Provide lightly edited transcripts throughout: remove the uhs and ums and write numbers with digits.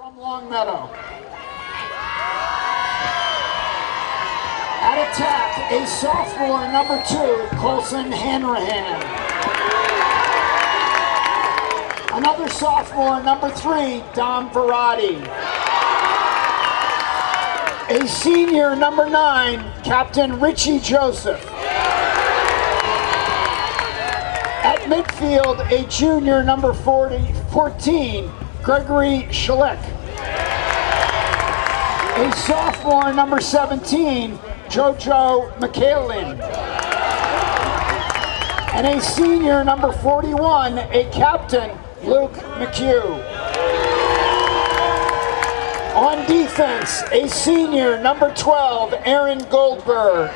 from Longmeadow. At attack, a sophomore, number 2, Colson Hanrahan. Another sophomore, number 3, Dom Verratti. A senior, number 9, Captain Richie Joseph. At midfield, a junior, number 14, Gregory Schlick. A sophomore, number 17, Jojo McKaylin. And a senior, number 41, a captain, Luke McHugh. On defense, a senior, number 12, Aaron Goldberg.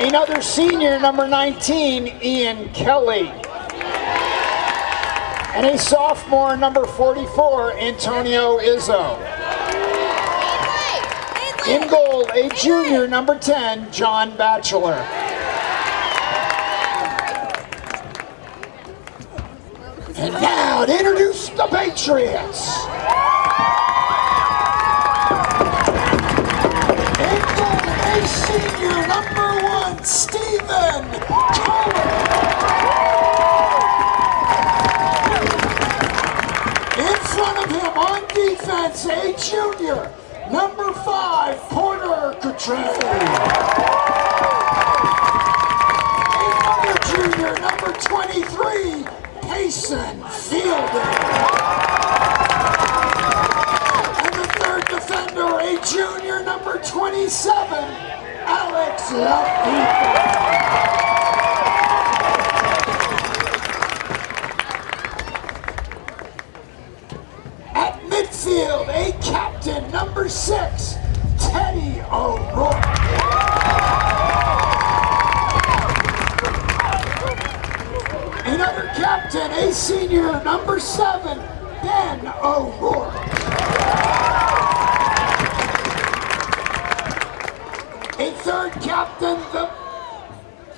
Another senior, number 19, Ian Kelly. And a sophomore, number 44, Antonio Izzo. In goal, a junior, number 10, John Batchelor. And now to introduce the Patriots. In goal, a senior, number 1, Stephen Cullen. In front of him on defense, a junior, number 5, Porter Cottrell. Another junior, number 23, Payson Fielder. And the third defender, a junior, number 27, Alex Lafitte. At midfield, a captain, number 6, Teddy O'Rourke. Another captain, a senior, number 7, Ben O'Rourke. A third captain,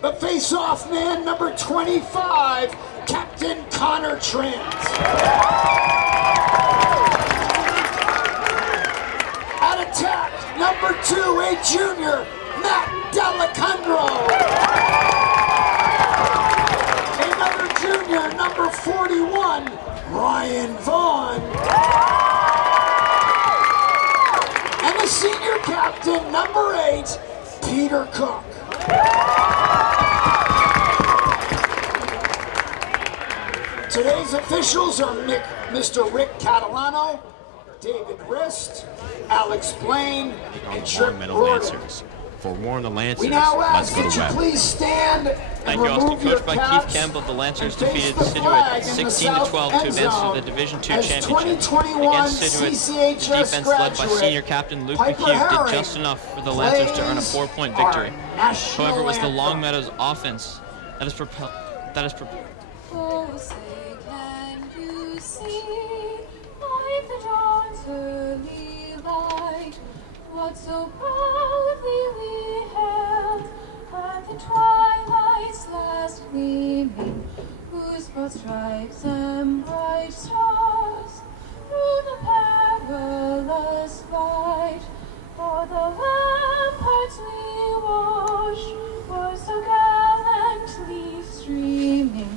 the face-off man, number 25, Captain Connor Trent. At attack, number 2, a junior, Matt Delacandro. Junior, number 41, Ryan Vaughn. And the senior captain, number 8, Peter Cook. Today's officials are Mr. Rick Catalano, David Rist, Alex Blaine, and Trip Gordon. For Warren the Lancers, we now let's ask go to that you Webb. please stand and Thank you, remove Austin. your Coached by caps Keith Campbell, the Lancers and face defeated the Situate flag in the 16-12 to south advance end to the Division II as championship. 2021 Against Situate, CCHS the defense led by graduate senior captain Luke Piper McHugh Herring did just enough for the Lancers to earn a 4-point victory. However, it was the Longmeadow's offense that is propelled. Oh, say, can you see, like the dawn's early light, what so proudly we held at the twilight's last gleaming, whose broad stripes and bright stars through the perilous fight o'er the ramparts we watched were so gallantly streaming,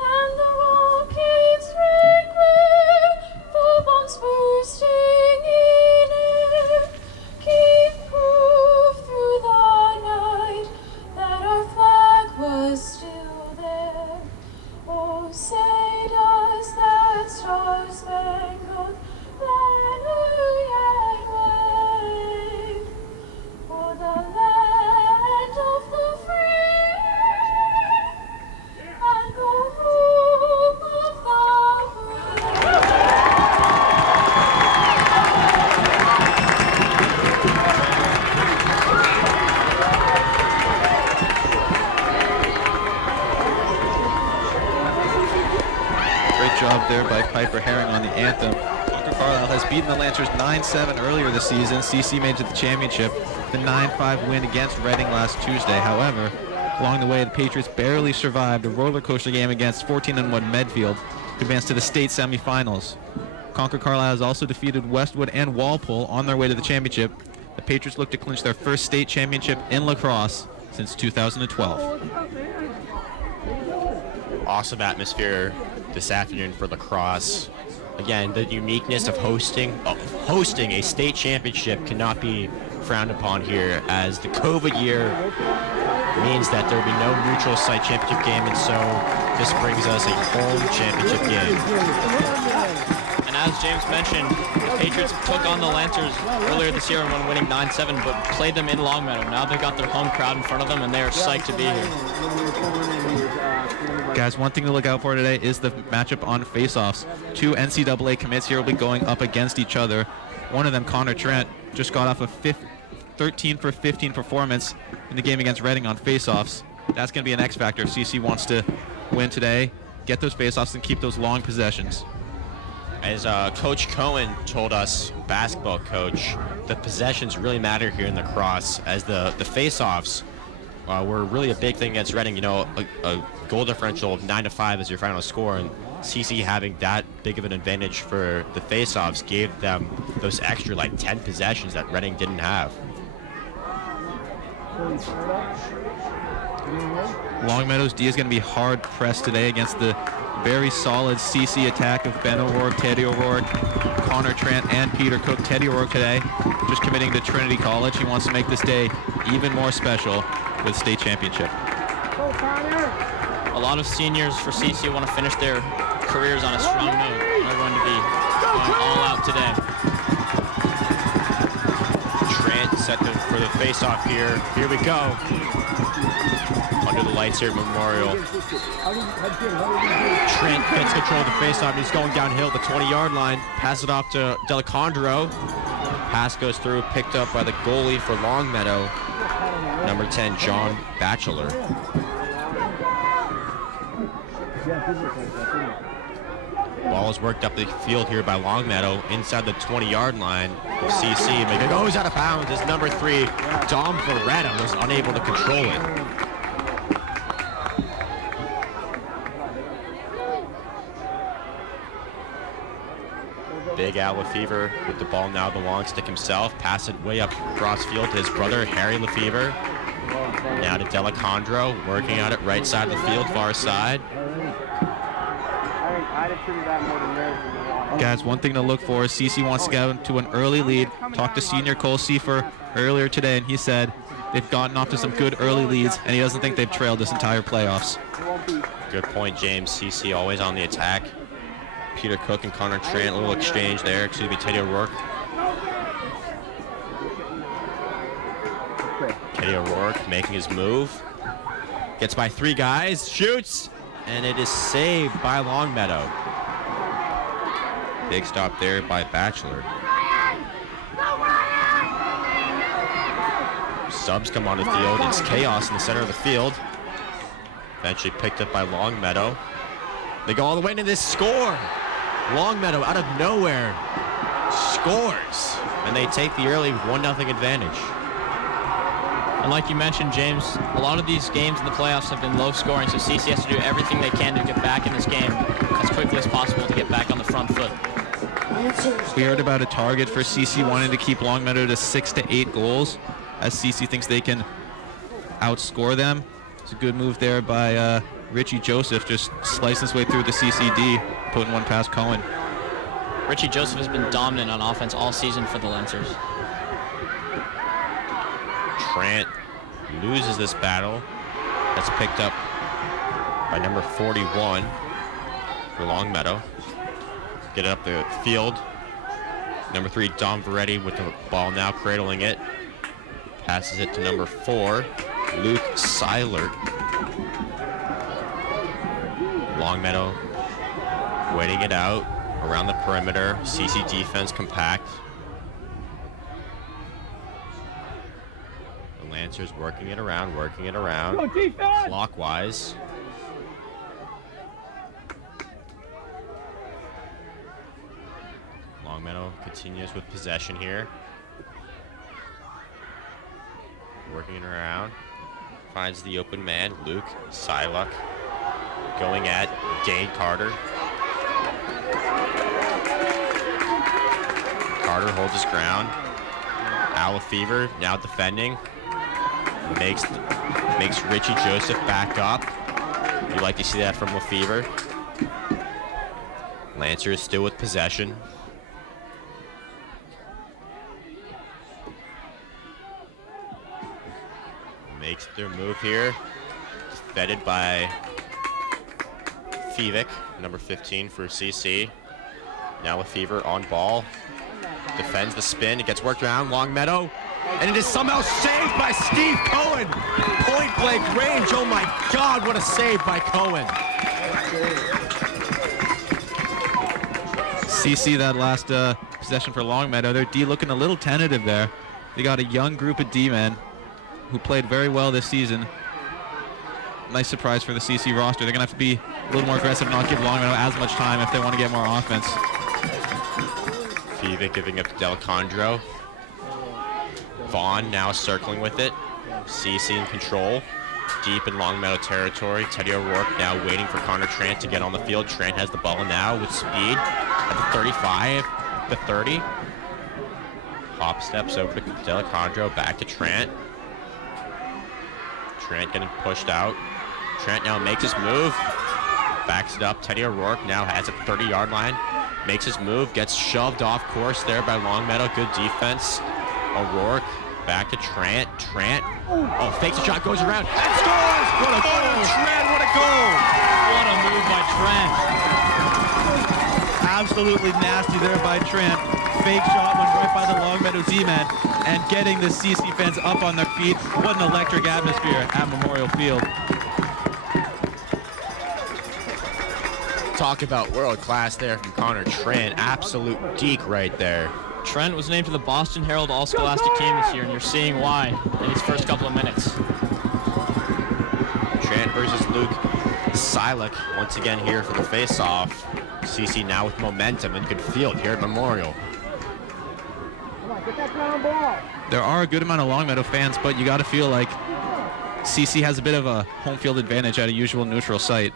and the rockets red glare, the bombs bursting in air, gave proof through the night that our flag was still there. Oh, say does that star-spangled banner yet wave o'er the land of the free and the home of the brave? Great job there by Piper Herring on the anthem. Carlisle has beaten the Lancers 9-7 earlier this season. CC made it to the championship, the 9-5 win against Reading last Tuesday. However, along the way, the Patriots barely survived a roller coaster game against 14-1 Medfield to advance to the state semifinals. Concord Carlisle has also defeated Westwood and Walpole on their way to the championship. The Patriots look to clinch their first state championship in lacrosse since 2012. Awesome atmosphere this afternoon for lacrosse. Again, the uniqueness of hosting a state championship cannot be frowned upon here, as the COVID year means that there will be no neutral site championship game, and so this brings us a home championship game. And as James mentioned, the Patriots took on the Lancers earlier this year and won, winning 9-7, but played them in Longmeadow. Now they've got their home crowd in front of them, and they are psyched to be here. Guys, one thing to look out for today is the matchup on faceoffs. Two NCAA commits here will be going up against each other. One of them, Connor Trent, just got off a 13 for 15 performance in the game against Reading on faceoffs. That's going to be an X factor if CC wants to win today, get those faceoffs, and keep those long possessions. As Coach Cohen told us, basketball coach, the possessions really matter here in lacrosse, as the face-offs were really a big thing against Reading. You know, a goal differential of 9-5 is your final score, and CC having that big of an advantage for the face-offs gave them those extra 10 possessions that Reading didn't have. Longmeadow's D is going to be hard pressed today against the very solid CC attack of Ben O'Rourke, Teddy O'Rourke, Connor Trent, and Peter Cook. Teddy O'Rourke today just committing to Trinity College. He wants to make this day even more special with state championship. A lot of seniors for CC want to finish their careers on a strong note. They're going to be going all out today. Trent set for the face-off here. Here we go. Under the lights here at Memorial. Trent gets control of the face-off. He's going downhill the 20-yard line. Pass it off to Delicondro. Pass goes through, picked up by the goalie for Longmeadow, number 10, John Batchelor. Ball is worked up the field here by Longmeadow inside the 20-yard line of CC. And it goes out of bounds as number 3, Dom Veretta, was unable to control it. Big Al Lefevre with the ball now belongs to himself. Pass it way up cross field to his brother, Harry Lefevre. Now to Delicondro, working at it right side of the field, far side. Guys, one thing to look for is CC wants to get into an early lead. Talked to senior Cole Seifer earlier today, and he said they've gotten off to some good early leads, and he doesn't think they've trailed this entire playoffs. Good point, James. CC always on the attack. Peter Cook and Connor Trent, a little exchange there. Excuse me, Teddy O'Rourke. Teddy O'Rourke making his move. Gets by 3 guys, shoots, and it is saved by Longmeadow. Big stop there by Batchelor. Subs come on the field. It's chaos in the center of the field. Eventually picked up by Longmeadow. They go all the way into this score. Longmeadow out of nowhere scores, and they take the early 1-0 advantage. And like you mentioned, James, a lot of these games in the playoffs have been low scoring, so CC has to do everything they can to get back in this game as quickly as possible to get back on the front foot. We heard about a target for CC wanting to keep Longmeadow to 6 to 8 goals, as CC thinks they can outscore them. It's a good move there by Richie Joseph, just slicing his way through the CCD, putting one past Cohen. Richie Joseph has been dominant on offense all season for the Lancers. Trent loses this battle. That's picked up by number 41 for Longmeadow. Get it up the field. Number 3, Dom Veretti with the ball now, cradling it. Passes it to number 4, Luke Seilert. Longmeadow waiting it out around the perimeter. CC defense compact. The Lancers working it around clockwise. Longmeadow continues with possession here. Working it around. Finds the open man, Luke Seilert. Going at Dade Carter. Carter holds his ground. Now Lefevre, now defending. Makes Richie Joseph back up. You like to see that from Lefevre. Lancer is still with possession. Makes their move here. Defended by Fevic, number 15 for CC. Now Lefevre on ball. Defends the spin. It gets worked around. Longmeadow. And it is somehow saved by Steve Cohen. Point blank range. Oh my God, what a save by Cohen. CC that last possession for Longmeadow. Their D looking a little tentative there. They got a young group of D-men who played very well this season. Nice surprise for the CC roster. They're going to have to be a little more aggressive, not give Longmeadow as much time if they want to get more offense. Fevic giving up to Delacondro. Vaughn now circling with it. CC in control. Deep in Longmeadow territory. Teddy O'Rourke now waiting for Connor Trant to get on the field. Trant has the ball now with speed at the 35, the 30. Hop steps over to Delacondro, back to Trant. Trant getting pushed out. Trant now makes his move. Backs it up. Teddy O'Rourke now has a 30-yard line. Makes his move. Gets shoved off course there by Longmeadow. Good defense. O'Rourke back to Trant. Trant. Oh, fakes a shot. Goes around. And scores! What a goal! Trant, what a goal! What a move by Trent. Absolutely nasty there by Trent. Fake shot went right by the Longmeadow Z-men and getting the CC fans up on their feet. What an electric atmosphere at Memorial Field. Talk about world class there from Connor Trant. Absolute deke right there. Trent was named to the Boston Herald All-Scholastic team this year, and you're seeing why in these first couple of minutes. Trant versus Luke Silik once again here for the face-off. CC now with momentum and good field here at Memorial. There are a good amount of Longmeadow fans, but you got to feel like CC has a bit of a home field advantage at a usual neutral site.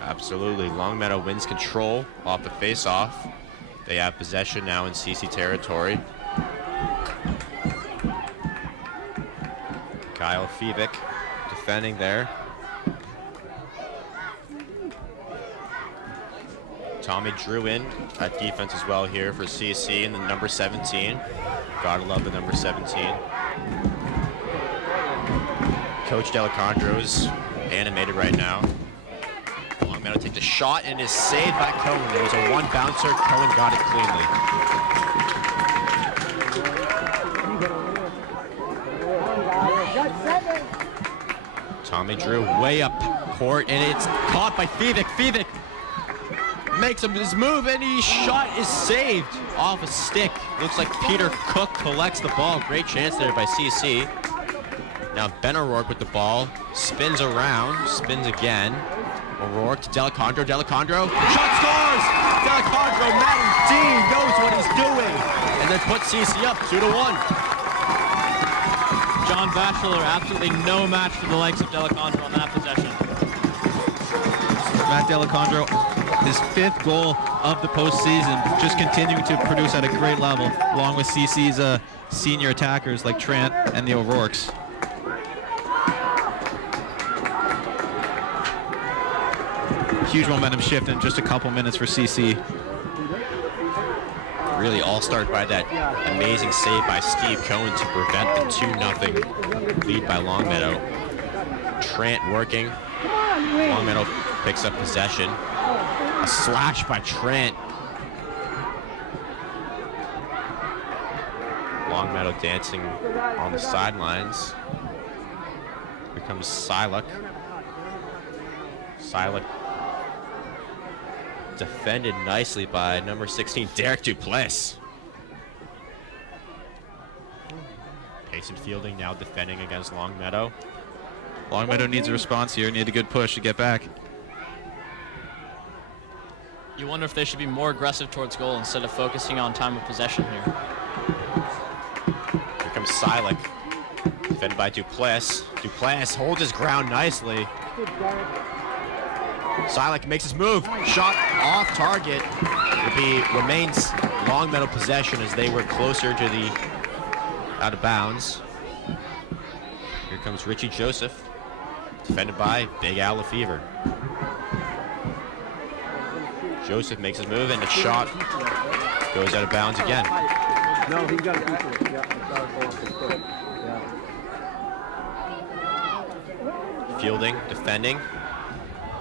Absolutely. Longmeadow wins control off the face-off. They have possession now in CC territory. Kyle Fevic defending there. Tommy Drew in at defense as well here for CC and the number 17. Gotta love the number 17. Coach Delacondro's animated right now. Longmeadow takes a shot and is saved by Cohen. There was a one bouncer. Cohen got it cleanly. Tommy Drew way up court and it's caught by Fevic. Fevic makes his move and his shot is saved off a stick. Looks like Peter Cook collects the ball. Great chance there by CC. Now Ben O'Rourke with the ball. Spins around. Spins again. O'Rourke to Delacondro. Delacondro. Shot scores! Delacondro, Madden D knows what he's doing. And then put CC up 2-1. John Batchelor, absolutely no match for the likes of Delacondro on that possession. Matt Delacondro, his 5th goal of the postseason, just continuing to produce at a great level, along with CC's senior attackers like Trant and the O'Rourkes. Huge momentum shift in just a couple minutes for CC. Really all started by that amazing save by Steve Cohen to prevent the 2-0 lead by Longmeadow. Trant working. Longmeadow picks up possession. A slash by Trant. Longmeadow dancing on the sidelines. Here comes Silik. Silik defended nicely by number 16, Derek Duplessis. Pace and fielding now defending against Longmeadow. Longmeadow needs a response here, need a good push to get back. You wonder if they should be more aggressive towards goal instead of focusing on time of possession here. Here comes Silik. Defended by Duplessis. Duplessis holds his ground nicely. Silek makes his move. Shot off target. Remains Longmeadow possession as they were closer to the out of bounds. Here comes Richie Joseph, defended by Big Al Lefevre. Joseph makes his move and the shot goes out of bounds again. No, he got a feature. Yeah, Fielding, defending.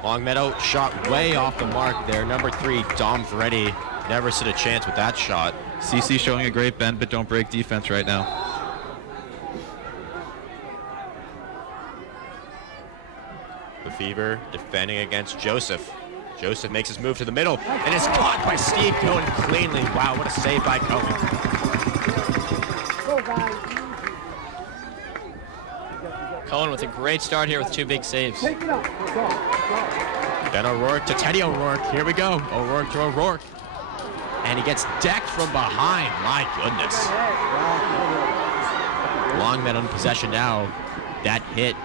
Longmeadow shot way off the mark there. Number 3, Dom Veretti, never stood a chance with that shot. CC showing a great bend but don't break defense right now. Lefevre defending against Joseph. Joseph makes his move to the middle and is caught by Steve Cohen cleanly. Wow, what a save by Cohen. Cohen with a great start here with 2 big saves. Then O'Rourke to Teddy O'Rourke. Here we go. O'Rourke to O'Rourke. And he gets decked from behind. My goodness. Longmeadow in possession now. That hit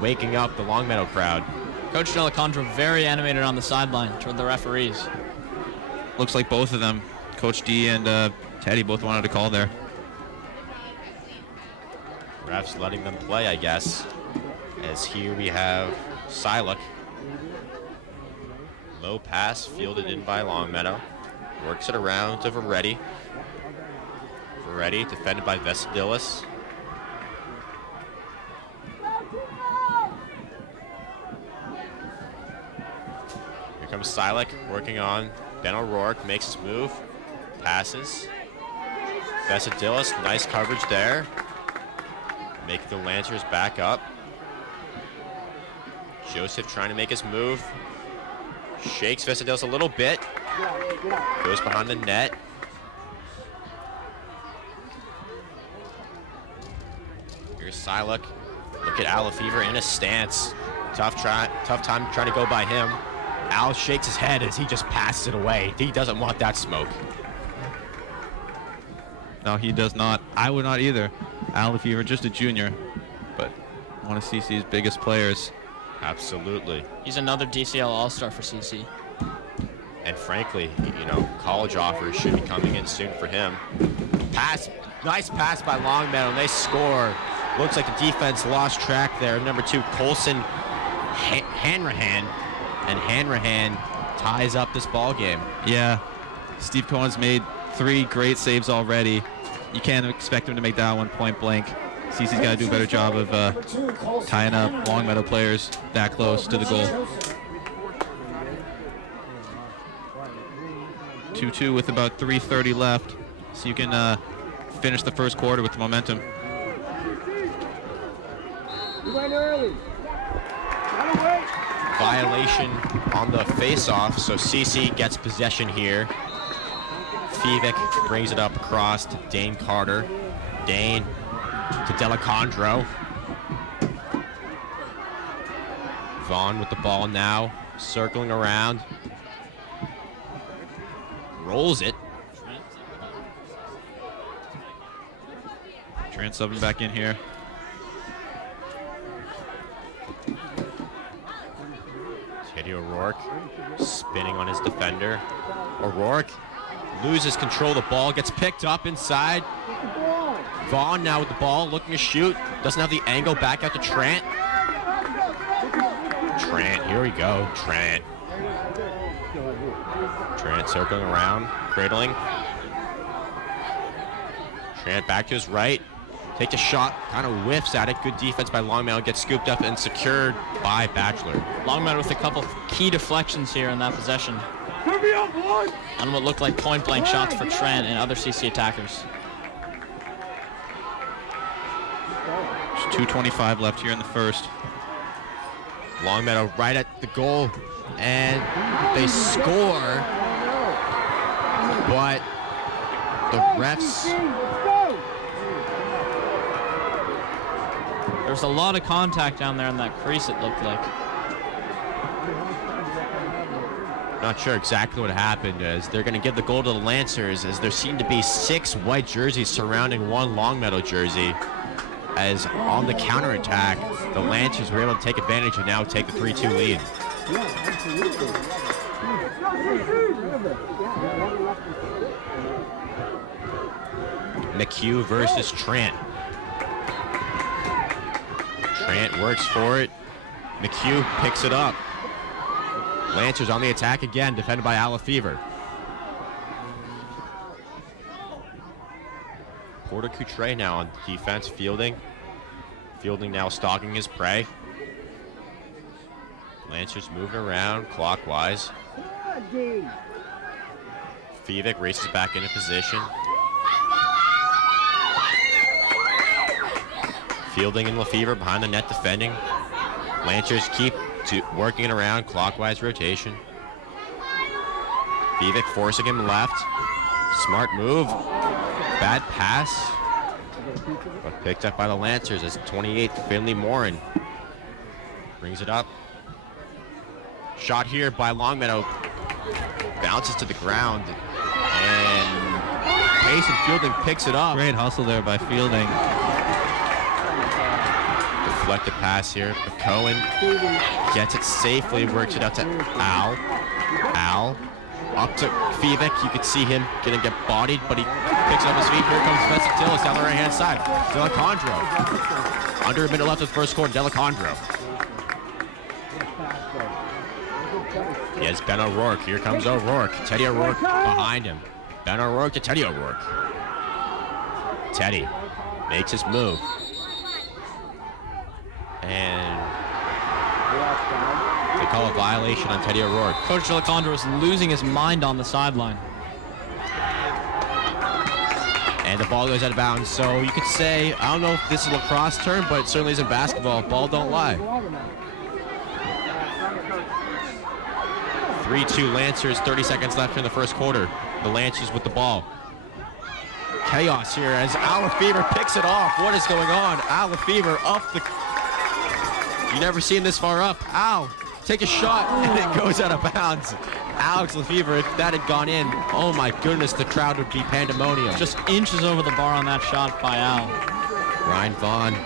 waking up the Longmeadow crowd. Coach Delicondro very animated on the sideline toward the referees. Looks like both of them, Coach D and Teddy, both wanted to call there. Refs letting them play, I guess. As here we have Silek. Low pass fielded in by Longmeadow. Works it around to Veretti. Veretti defended by Vesadilis. Here comes Silek working on Ben O'Rourke. Makes his move. Passes. Vesadilis, nice coverage there. Making the Lancers back up. Joseph trying to make his move. Shakes Vesadilis a little bit. Goes behind the net. Here's Silek. Look at Al Lefevre in a stance. Tough time trying to go by him. Al shakes his head as he just passes it away. He doesn't want that smoke. No, he does not. I would not either. Al Lefevre, just a junior, but one of CC's biggest players. Absolutely. He's another DCL All-Star for CC. And frankly, you know, college offers should be coming in soon for him. Nice pass by Longmeadow, and they score. Looks like the defense lost track there. Number 2, Colson Hanrahan, and Hanrahan ties up this ball game. Yeah, Steve Cohen's made 3 great saves already. You can't expect him to make that one point blank. CC's got to do a better job of tying up Longmeadow players that close to the goal. 2-2 with about 3:30 left, so you can finish the first quarter with the momentum. Violation on the face-off, so CC gets possession here. Fevic brings it up across to Dane Carter. Dane to Delicondro. Vaughn with the ball now, circling around. Rolls it. Trent subbing back in here. Teddy O'Rourke spinning on his defender. O'Rourke loses control of the ball, gets picked up inside. Vaughn now with the ball, looking to shoot. Doesn't have the angle, back out to Trent. Trent, here we go, Trent. Trent circling around, cradling. Trent back to his right. Takes a shot, kind of whiffs at it. Good defense by Longmeadow, gets scooped up and secured by Batchelor. Longmeadow with a couple key deflections here in that possession. On what looked like point-blank shots for Trent and other CC attackers. There's 2:25 left here in the first. Longmeadow right at the goal, and they score, but the refs... There's a lot of contact down there in that crease, it looked like. Not sure exactly what happened, as they're going to give the goal to the Lancers, as there seem to be 6 white jerseys surrounding 1 Longmeadow jersey. As on the counterattack, the Lancers were able to take advantage and now take the 3-2 lead. McHugh versus Trent. Trent works for it. McHugh picks it up. Lancers on the attack again, defended by Alafever. Porter Coutre now on defense, Fielding. Fielding now stalking his prey. Lancers moving around clockwise. Fevic races back into position. Fielding and Lefevre behind the net defending. Lancers keep working it around clockwise rotation. Fevic forcing him left. Smart move. Bad pass. But picked up by the Lancers as 28th Finley Morin brings it up. Shot here by Longmeadow. Bounces to the ground. And Pace and Fielding picks it up. Great hustle there by Fielding. Deflected pass here, but Cohen gets it safely, works it out to Al. Al up to Fevic. You could see him get bodied, but he picks it up his feet. Here comes Vesictilis down the right-hand side. Delacondro. Under a minute left of the first quarter, Delacondro. He has Ben O'Rourke. Here comes O'Rourke. Teddy O'Rourke behind him. Ben O'Rourke to Teddy O'Rourke. Teddy makes his move. And they call a violation on Teddy O'Rourke. Coach Delacondro is losing his mind on the sideline. And the ball goes out of bounds. So you could say, I don't know if this is a lacrosse term, but it certainly isn't basketball. Ball don't lie. 3-2 Lancers, 30 seconds left in the first quarter. The Lancers with the ball. Chaos here as Alafever picks it off. What is going on? Alafever up the... You never seen this far up. Al, take a shot, and it goes out of bounds. Alex Lefevre, if that had gone in, oh my goodness, the crowd would be pandemonium. Just inches over the bar on that shot by Al. Ryan Vaughn,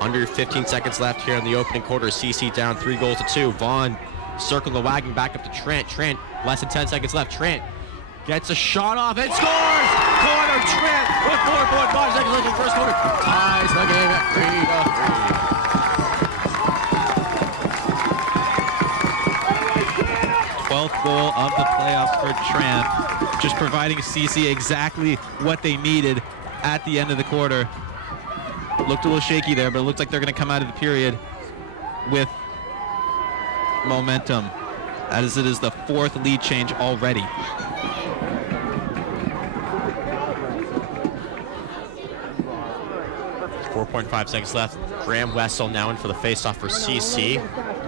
under 15 seconds left here in the opening quarter. CC down 3-2. Vaughn circling the wagon back up to Trent. Trent, less than 10 seconds left. Trent gets a shot off and scores! Corner, Trent with 4.5 seconds left in the first quarter. Ties the game at 3-3. 12th goal of the playoffs for Trent, just providing CC exactly what they needed at the end of the quarter. Looked a little shaky there, but it looks like they're going to come out of the period with momentum, as it is the fourth lead change already. .5 seconds left. Graham Wessel now in for the faceoff for CC.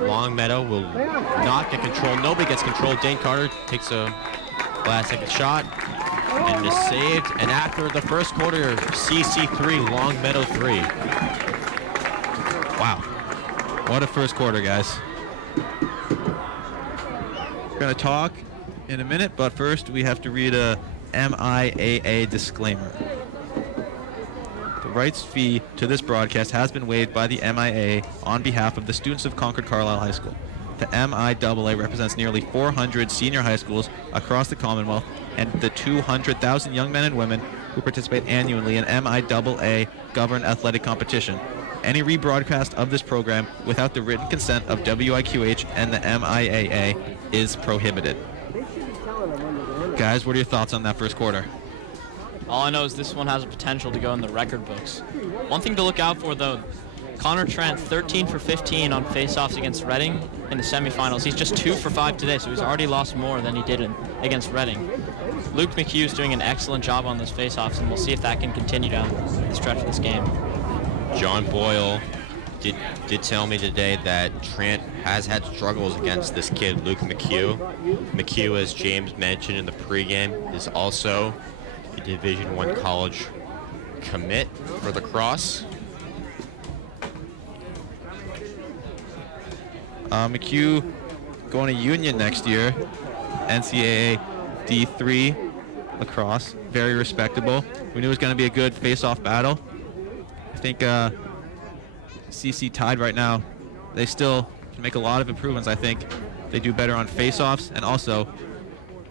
Longmeadow will not get control. Nobody gets control. Dane Carter takes a last second shot and is saved. And after the first quarter, CC 3, Longmeadow 3. Wow. What a first quarter, guys. We're going to talk in a minute, but first we have to read a MIAA disclaimer. The rights fee to this broadcast has been waived by the MIAA on behalf of the students of Concord Carlisle High School. The MIAA represents nearly 400 senior high schools across the Commonwealth and the 200,000 young men and women who participate annually in MIAA governed athletic competition. Any rebroadcast of this program without the written consent of WIQH and the MIAA is prohibited. Guys, what are your thoughts on that first quarter? All I know is this one has a potential to go in the record books. One thing to look out for, though, Connor Trent, 13 for 15 on faceoffs against Reading in the semifinals. He's just 2 for 5 today, so he's already lost more than he did against Reading. Luke McHugh is doing an excellent job on those faceoffs, and we'll see if that can continue down the stretch of this game. John Boyle did tell me today that Trent has had struggles against this kid, Luke McHugh. McHugh, as James mentioned in the pregame, is also a Division I college commit for lacrosse. McHugh going to Union next year, NCAA D3 lacrosse, very respectable. We knew it was going to be a good face-off battle. I think CC tied right now. They still can make a lot of improvements. I think they do better on face-offs and also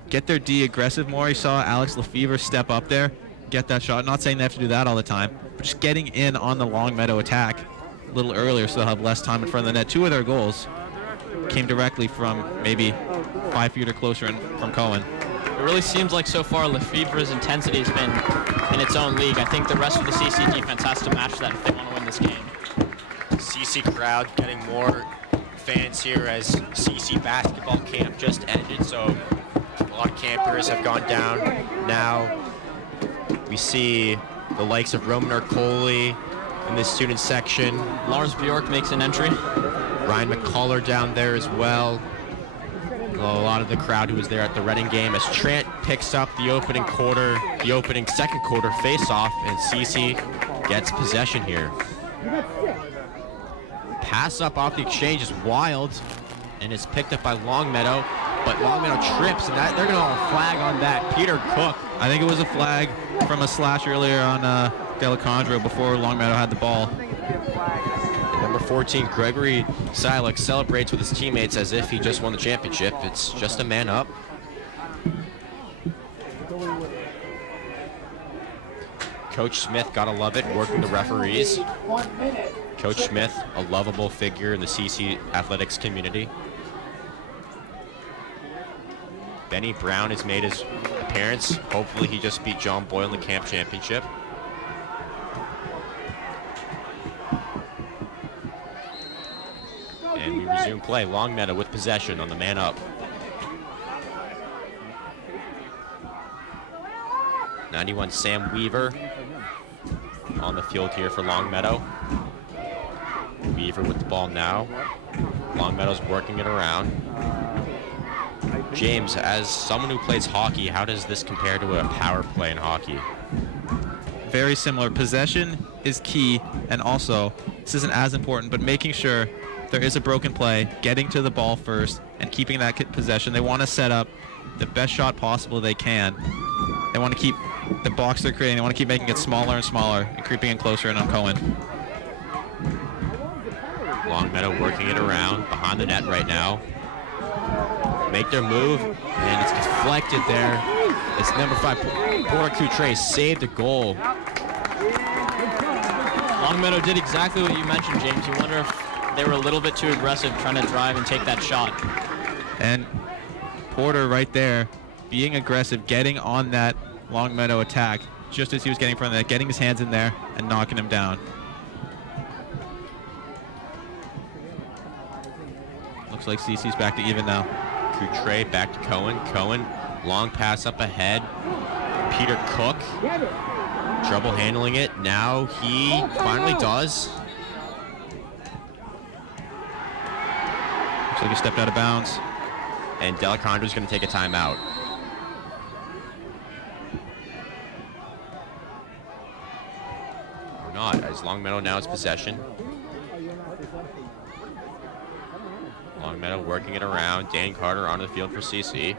get their D aggressive more. You saw Alex Lefevre step up there, get that shot. Not saying they have to do that all the time, but just getting in on the Longmeadow attack a little earlier so they'll have less time in front of the net. 2 of their goals came directly from maybe 5 feet or closer from Cohen. It really seems like so far Lefevre's intensity has been in its own league. I think the rest of the CC defense has to match that if they want to win this game. CC crowd getting more fans here as CC basketball camp just ended, so a lot of campers have gone down. Now we see the likes of Roman Arcoli in the student section. Lars Bjork makes an entry. Ryan McCullough down there as well. A lot of the crowd who was there at the Reading game as Trent picks up the opening second quarter face-off, and CC gets possession here. Pass up off the exchange is wild, and it's picked up by Longmeadow, but Longmeadow trips, and they're going to have a flag on that. Peter Cook. I think it was a flag from a slash earlier on Delacondro before Longmeadow had the ball. Number 14, Gregory Silik, celebrates with his teammates as if he just won the championship. It's just a man up. Coach Smith, gotta love it, working the referees. 1 minute. Coach Smith, a lovable figure in the CC athletics community. Benny Brown has made his appearance. Hopefully he just beat John Boyle in the camp championship. And we resume play. Longmeadow with possession on the man up. 91 Sam Weaver on the field here for Longmeadow. Weaver with the ball now. Longmeadow's working it around. James, as someone who plays hockey, how does this compare to a power play in hockey? Very similar. Possession is key, and also, this isn't as important, but making sure there is a broken play, getting to the ball first, and keeping that possession. They want to set up the best shot possible they can. They want to keep the box they're creating, they want to keep making it smaller and smaller and creeping in closer in on Cohen. Longmeadow working it around behind the net right now. Make their move, and it's deflected there. It's number 5, Porter Coutre, saved a goal. Longmeadow did exactly what you mentioned, James. You wonder if they were a little bit too aggressive trying to drive and take that shot. And Porter right there, being aggressive, getting on that Longmeadow attack, just as he was getting in front of that, getting his hands in there and knocking him down. Looks like CC's back to even now. Coutre back to Cohen. Cohen, long pass up ahead. Peter Cook, trouble handling it. Now he finally does. Looks like he stepped out of bounds. And Delacondro's going to take a timeout. Or not, as Longmeadow now has possession. Longmeadow working it around. Dan Carter onto the field for CC.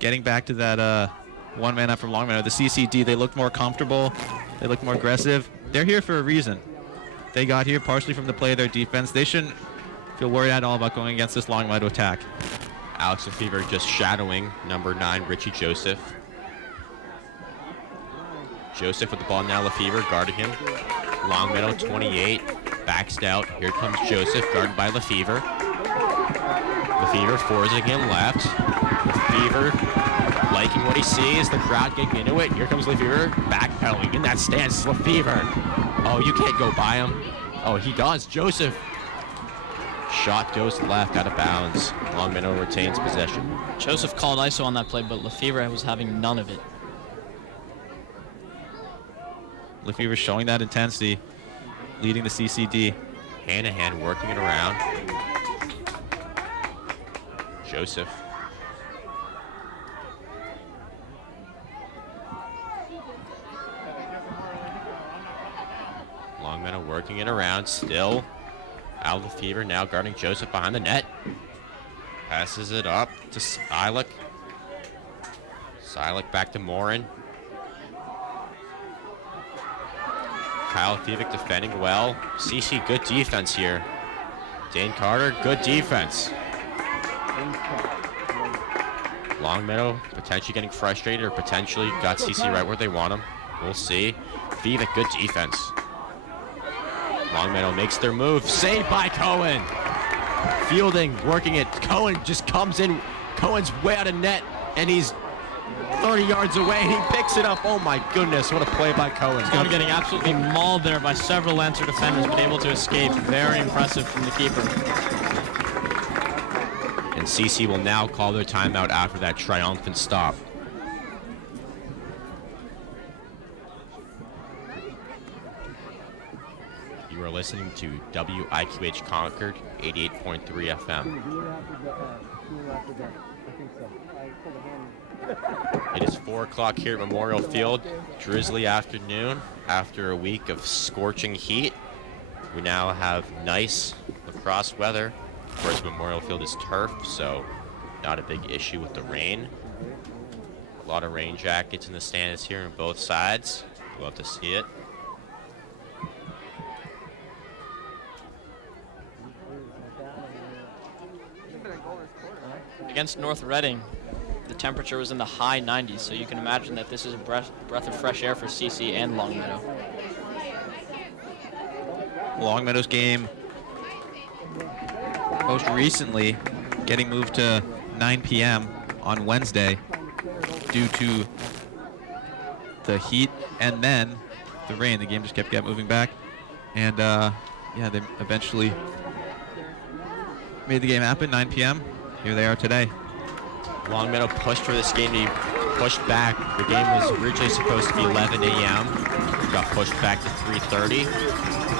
Getting back to that one man up from Longmeadow, the CCD, they looked more comfortable. They looked more aggressive. They're here for a reason. They got here partially from the play of their defense. They shouldn't feel worried at all about going against this Longmeadow attack. Alex Lefevre just shadowing number 9, Richie Joseph. Joseph with the ball now. Lefevre guarding him. Longmeadow 28, backs out. Here comes Joseph, guarded by Lefevre. Lefevre forcing him left. Lefevre liking what he sees. The crowd getting into it. Here comes Lefevre, backpedaling in that stance. Lefevre. Oh, you can't go by him. Oh, he does. Joseph. Shot goes left, out of bounds. Longmeadow retains possession. Joseph called ISO on that play, but Lefevre was having none of it. Lefevre showing that intensity, leading the CCD. Hanahan working it around. Joseph. Longmeadow working it around still. Al Lefevre now guarding Joseph behind the net. Passes it up to Silik. Silik back to Morin. Kyle Thievik defending well. CC, good defense here. Dane Carter, good defense. Longmeadow potentially getting frustrated or potentially got CC right where they want him. We'll see. Thievik, good defense. Longmeadow makes their move. Saved by Cohen. Fielding, working it. Cohen just comes in. Cohen's way out of net, and he's 30 yards away, and he picks it up. Oh my goodness, what a play by Cohen. Cohen getting absolutely mauled there by several Lancer defenders, but able to escape. Very impressive from the keeper. And CC will now call their timeout after that triumphant stop. You are listening to WIQH Concord, 88.3 FM. It is 4 o'clock here at Memorial Field. Drizzly afternoon after a week of scorching heat. We now have nice lacrosse weather. Of course, Memorial Field is turf, so not a big issue with the rain. A lot of rain jackets in the stands here on both sides. Love to see it. Against North Reading, the temperature was in the high 90s, so you can imagine that this is a breath of fresh air for CC and Longmeadow. Longmeadow's game most recently getting moved to 9 p.m. on Wednesday due to the heat and then the rain. The game just kept moving back, and yeah, they eventually made the game happen. 9 p.m. Here they are today. Longmeadow pushed for this game to be pushed back. The game was originally supposed to be 11 a.m. Got pushed back to 3:30,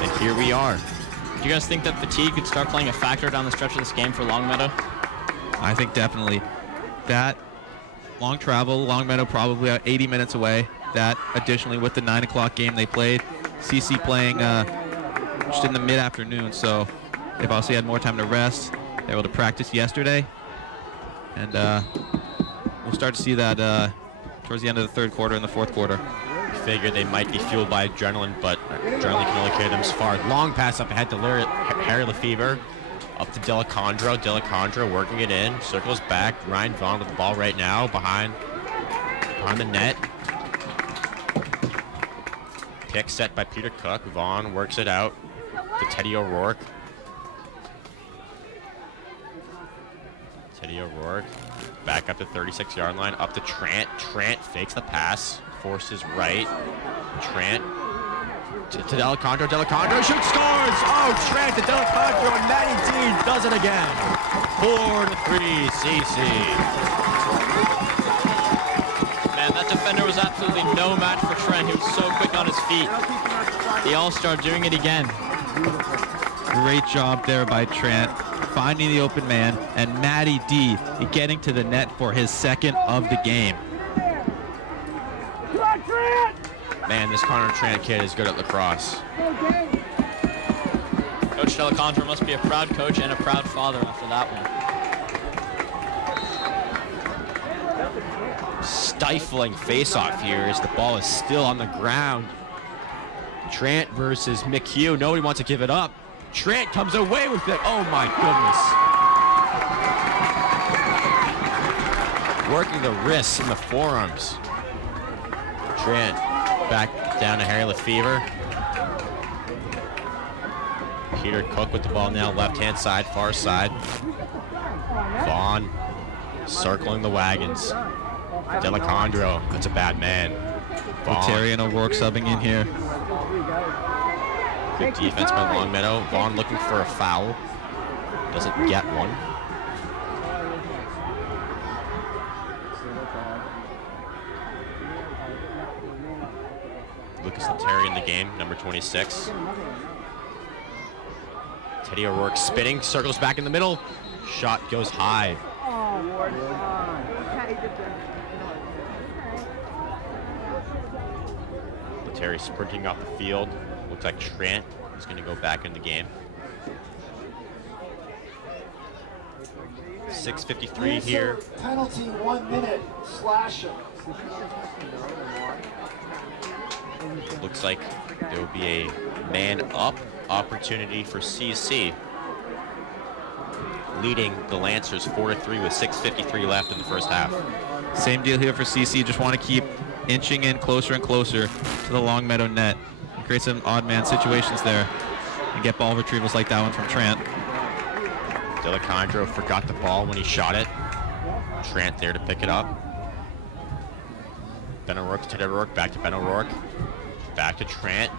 and here we are. Do you guys think that fatigue could start playing a factor down the stretch of this game for Longmeadow? I think definitely. That long travel, Longmeadow probably 80 minutes away. That additionally with the 9 o'clock game they played, CC playing just in the mid-afternoon, so they've also had more time to rest. They were able to practice yesterday, and we'll start to see that towards the end of the third quarter and the fourth quarter. Figure they might be fueled by adrenaline, but adrenaline can only carry them as far. Long pass up ahead to Harry Lefevre, up to Delacondro. Delacondro working it in, circles back. Ryan Vaughn with the ball right now behind the net. Pick set by Peter Cook. Vaughn works it out to Teddy O'Rourke. Teddy O'Rourke back up to 36-yard line, up to Trant. Trant fakes the pass, forces right. Trant to Delacondro. Delacondro shoots, scores! Oh, Trant to Delacondro, and Matty D does it again. 4-3 CC. Man, that defender was absolutely no match for Trent. He was so quick on his feet. The All-Star doing it again. Great job there by Trent, finding the open man, and Matty D getting to the net for his second of the game. Man, this Connor Trant kid is good at lacrosse. Coach Delacondro must be a proud coach and a proud father after that one. Stifling face-off here as the ball is still on the ground. Trant versus McHugh. Nobody wants to give it up. Trant comes away with it. Oh my goodness. Working the wrists and the forearms. Trant back down to Harry Lefevre. Peter Cook with the ball now, left-hand side, far side. Vaughn circling the wagons. Delacondro, that's a bad man. Terry and O'Rourke subbing in here. Good defense by Longmeadow. Vaughn looking for a foul. Doesn't get one. Lucas Terry in the game, number 26. Teddy O'Rourke spinning, circles back in the middle. Shot goes high. Terry sprinting off the field. Looks like Trant is going to go back in the game. 6:53 here. Penalty, 1 minute, slashing. Looks like there will be a man-up opportunity for CC, leading the Lancers 4-3 with 6:53 left in the first half. Same deal here for CC. Just want to keep inching in closer and closer to the Longmeadow net and create some odd man situations there and get ball retrievals like that one from Trant. Delacondro forgot the ball when he shot it. Trant there to pick it up. Ben O'Rourke to Ted O'Rourke, back to Ben O'Rourke. Back to Trant.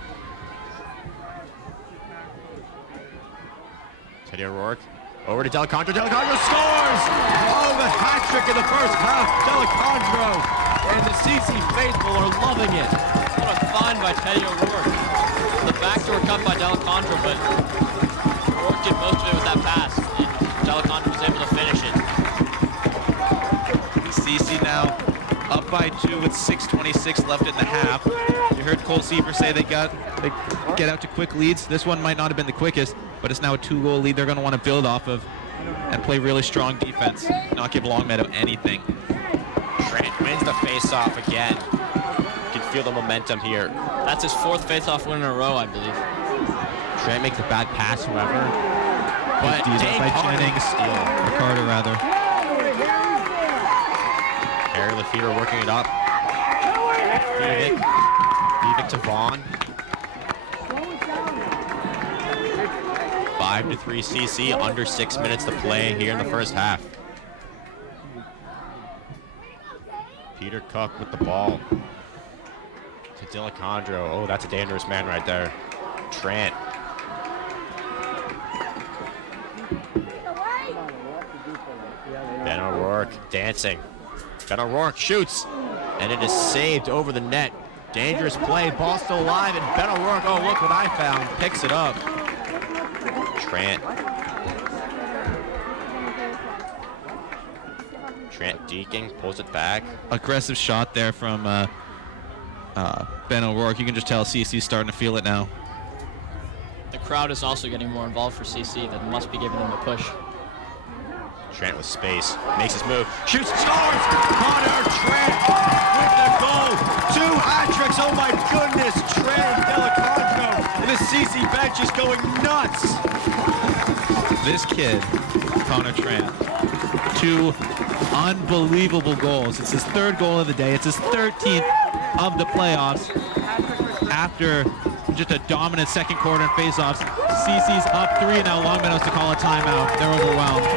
Teddy O'Rourke over to Delacondro. Delacondro scores! Oh, the hat trick in the first half. Delacondro and the CC faithful are loving it. What a find by Teddy O'Rourke. The backdoor cut by Delacondro, but O'Rourke did most of it with that pass, and Delacondro was able to finish it. CC now up by 2 with 6:26 left in the half. You heard Cole Siever say they get out to quick leads. This one might not have been the quickest, but it's now a 2-goal lead they're going to want to build off of and play really strong defense, not give Longmeadow anything. Trant wins the face-off again. You can feel the momentum here. That's his 4th face-off win in a row, I believe. Trant makes the bad pass, however. But Diesel by Jennings, or Carter rather. Harry Lefevre working it up. Vivek to Vaughn. 5-3 CC, under 6 minutes to play here in the first half. Peter Cook with the ball. To Delacondro. Oh, that's a dangerous man right there. Trant. Ben O'Rourke dancing. Ben O'Rourke shoots, and it is saved over the net. Dangerous play, ball still alive, and Ben O'Rourke, oh, look what I found, picks it up. Trant deking, pulls it back. Aggressive shot there from Ben O'Rourke. You can just tell CC's starting to feel it now. The crowd is also getting more involved for CC. That must be giving them a push. Trant with space, makes his move, shoots, scores! Connor Trant with the goal! 2 hat-tricks, oh my goodness! Trant and Delacondro, and the CC bench is going nuts! This kid, Connor Trant, 2 unbelievable goals. It's his 3rd goal of the day. It's his 13th of the playoffs. After just a dominant second quarter in faceoffs, CC's up 3, now Longmeadow to call a timeout. They're overwhelmed.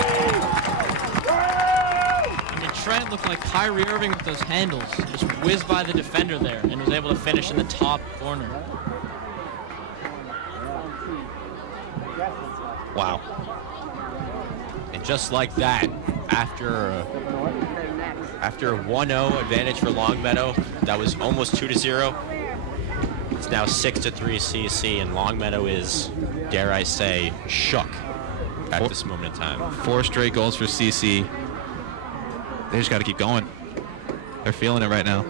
Trent looked like Kyrie Irving with those handles. Just whizzed by the defender there and was able to finish in the top corner. Wow. And just like that, after a 1-0 advantage for Longmeadow, that was almost 2-0. It's now 6-3 CC, and Longmeadow is, dare I say, shook at this moment in time. 4 straight goals for CC. They just got to keep going. They're feeling it right now.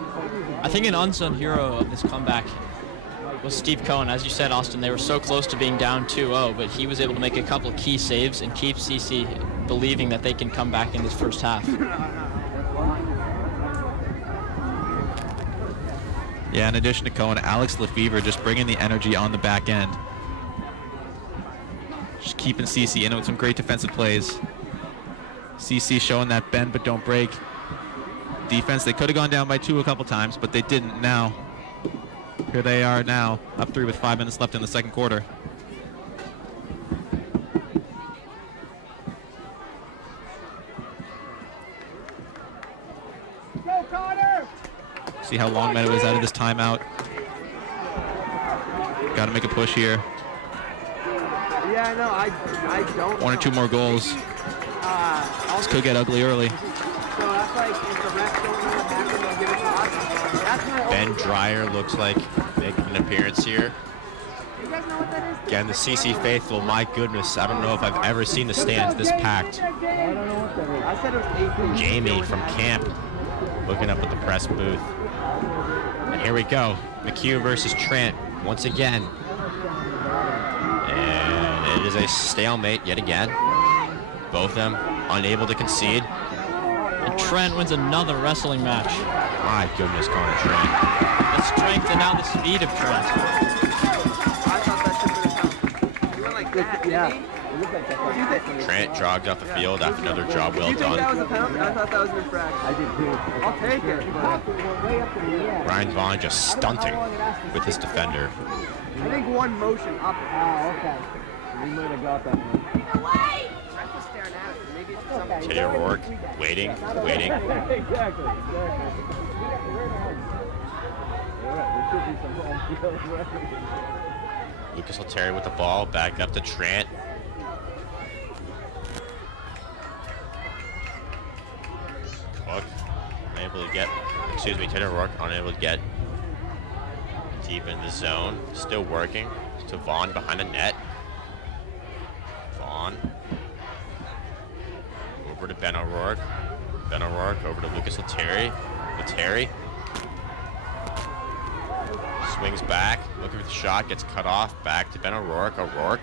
I think an unsung hero of this comeback was Steve Cohen. As you said, Austin, they were so close to being down 2-0, but he was able to make a couple of key saves and keep CC believing that they can come back in this first half. Yeah, in addition to Cohen, Alex Lefevre just bringing the energy on the back end. Just keeping CC in it with some great defensive plays. CC showing that bend but don't break defense. They could have gone down by 2 a couple times, but they didn't. Now, here they are now, up 3 with 5 minutes left in the second quarter. See how Longmeadow is out of this timeout. Got to make a push here. Yeah, no, I don't. 1 or 2 more goals. This could get ugly early. So that's like, if the refs don't know what happened, they'll give it to us. That's my Ben Dreyer looks like making an appearance here. You guys know what that is? Again, the CC faithful, my goodness, I don't know if I've ever seen the stands this packed. I don't know what that is. I said it was 8. Jamie from camp looking up at the press booth. And here we go, McHugh versus Trant once again. And it is a stalemate yet again. Both of them unable to concede. And Trent wins another wrestling match. My goodness, Connor Trent. The strength and now the speed of Trent. I thought that should have been a foul. He went like that, didn't he? Trent jogged off the field after another job well Do you think that was done. a penalty? I thought that was an infraction. I did too. I'll take it. Ryan Vaughn just stunting with his defender. I think one motion up. Okay. We might have got that one. Trent was staring at it. Maybe it's something. Teddy O'Rourke waiting. Exactly. Yeah, there should be some home field records. Lucas Letary with the ball, back up to Trent. Cook unable to get, Teddy O'Rourke unable to get deep in the zone. Still working to Vaughn behind the net. Vaughn over to Ben O'Rourke. Ben O'Rourke over to Lucas Letary. Letary swings back, looking for the shot, gets cut off. Back to Ben O'Rourke. O'Rourke.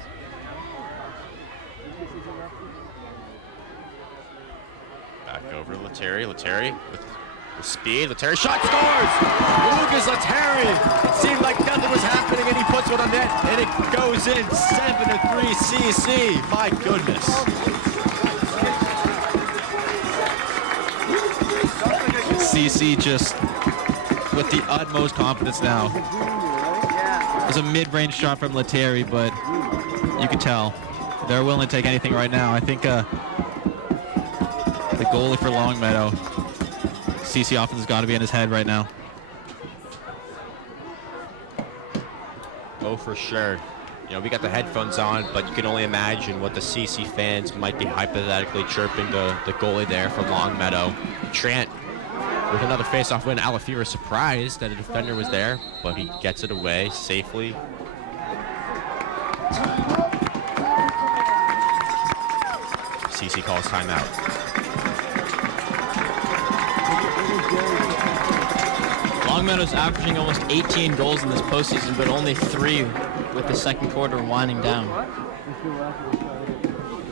Back over to Letary. Letary with speed. Letary shot scores! Lucas Letary! It seemed like nothing was happening, and he puts one on net, and it goes in 7-3 CC. My goodness. CC just with the utmost confidence now. It was a mid-range shot from Letary, but you can tell they're willing to take anything right now. I think the goalie for Longmeadow, CC offense has got to be in his head right now. Oh, for sure. You know, we got the headphones on, but you can only imagine what the CC fans might be hypothetically chirping the goalie there from Longmeadow. Trent with another face-off win. Alafira surprised that a defender was there, but he gets it away safely. CC calls timeout. Longmeadow's averaging almost 18 goals in this postseason, but only 3 with the second quarter winding down.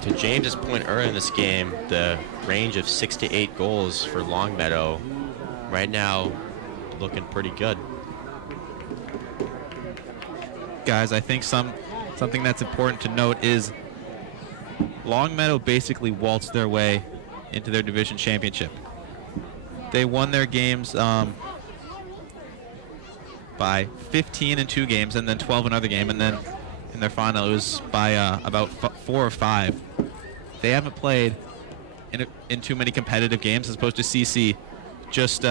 To James's point earlier in this game, the range of 6 to 8 goals for Longmeadow right now looking pretty good. Guys, I think something that's important to note is Longmeadow basically waltzed their way into their division championship. They won their games by 15 in 2 games and then 12 another game, and then in their final it was by about 4 or 5. They haven't played in too many competitive games, as opposed to CC just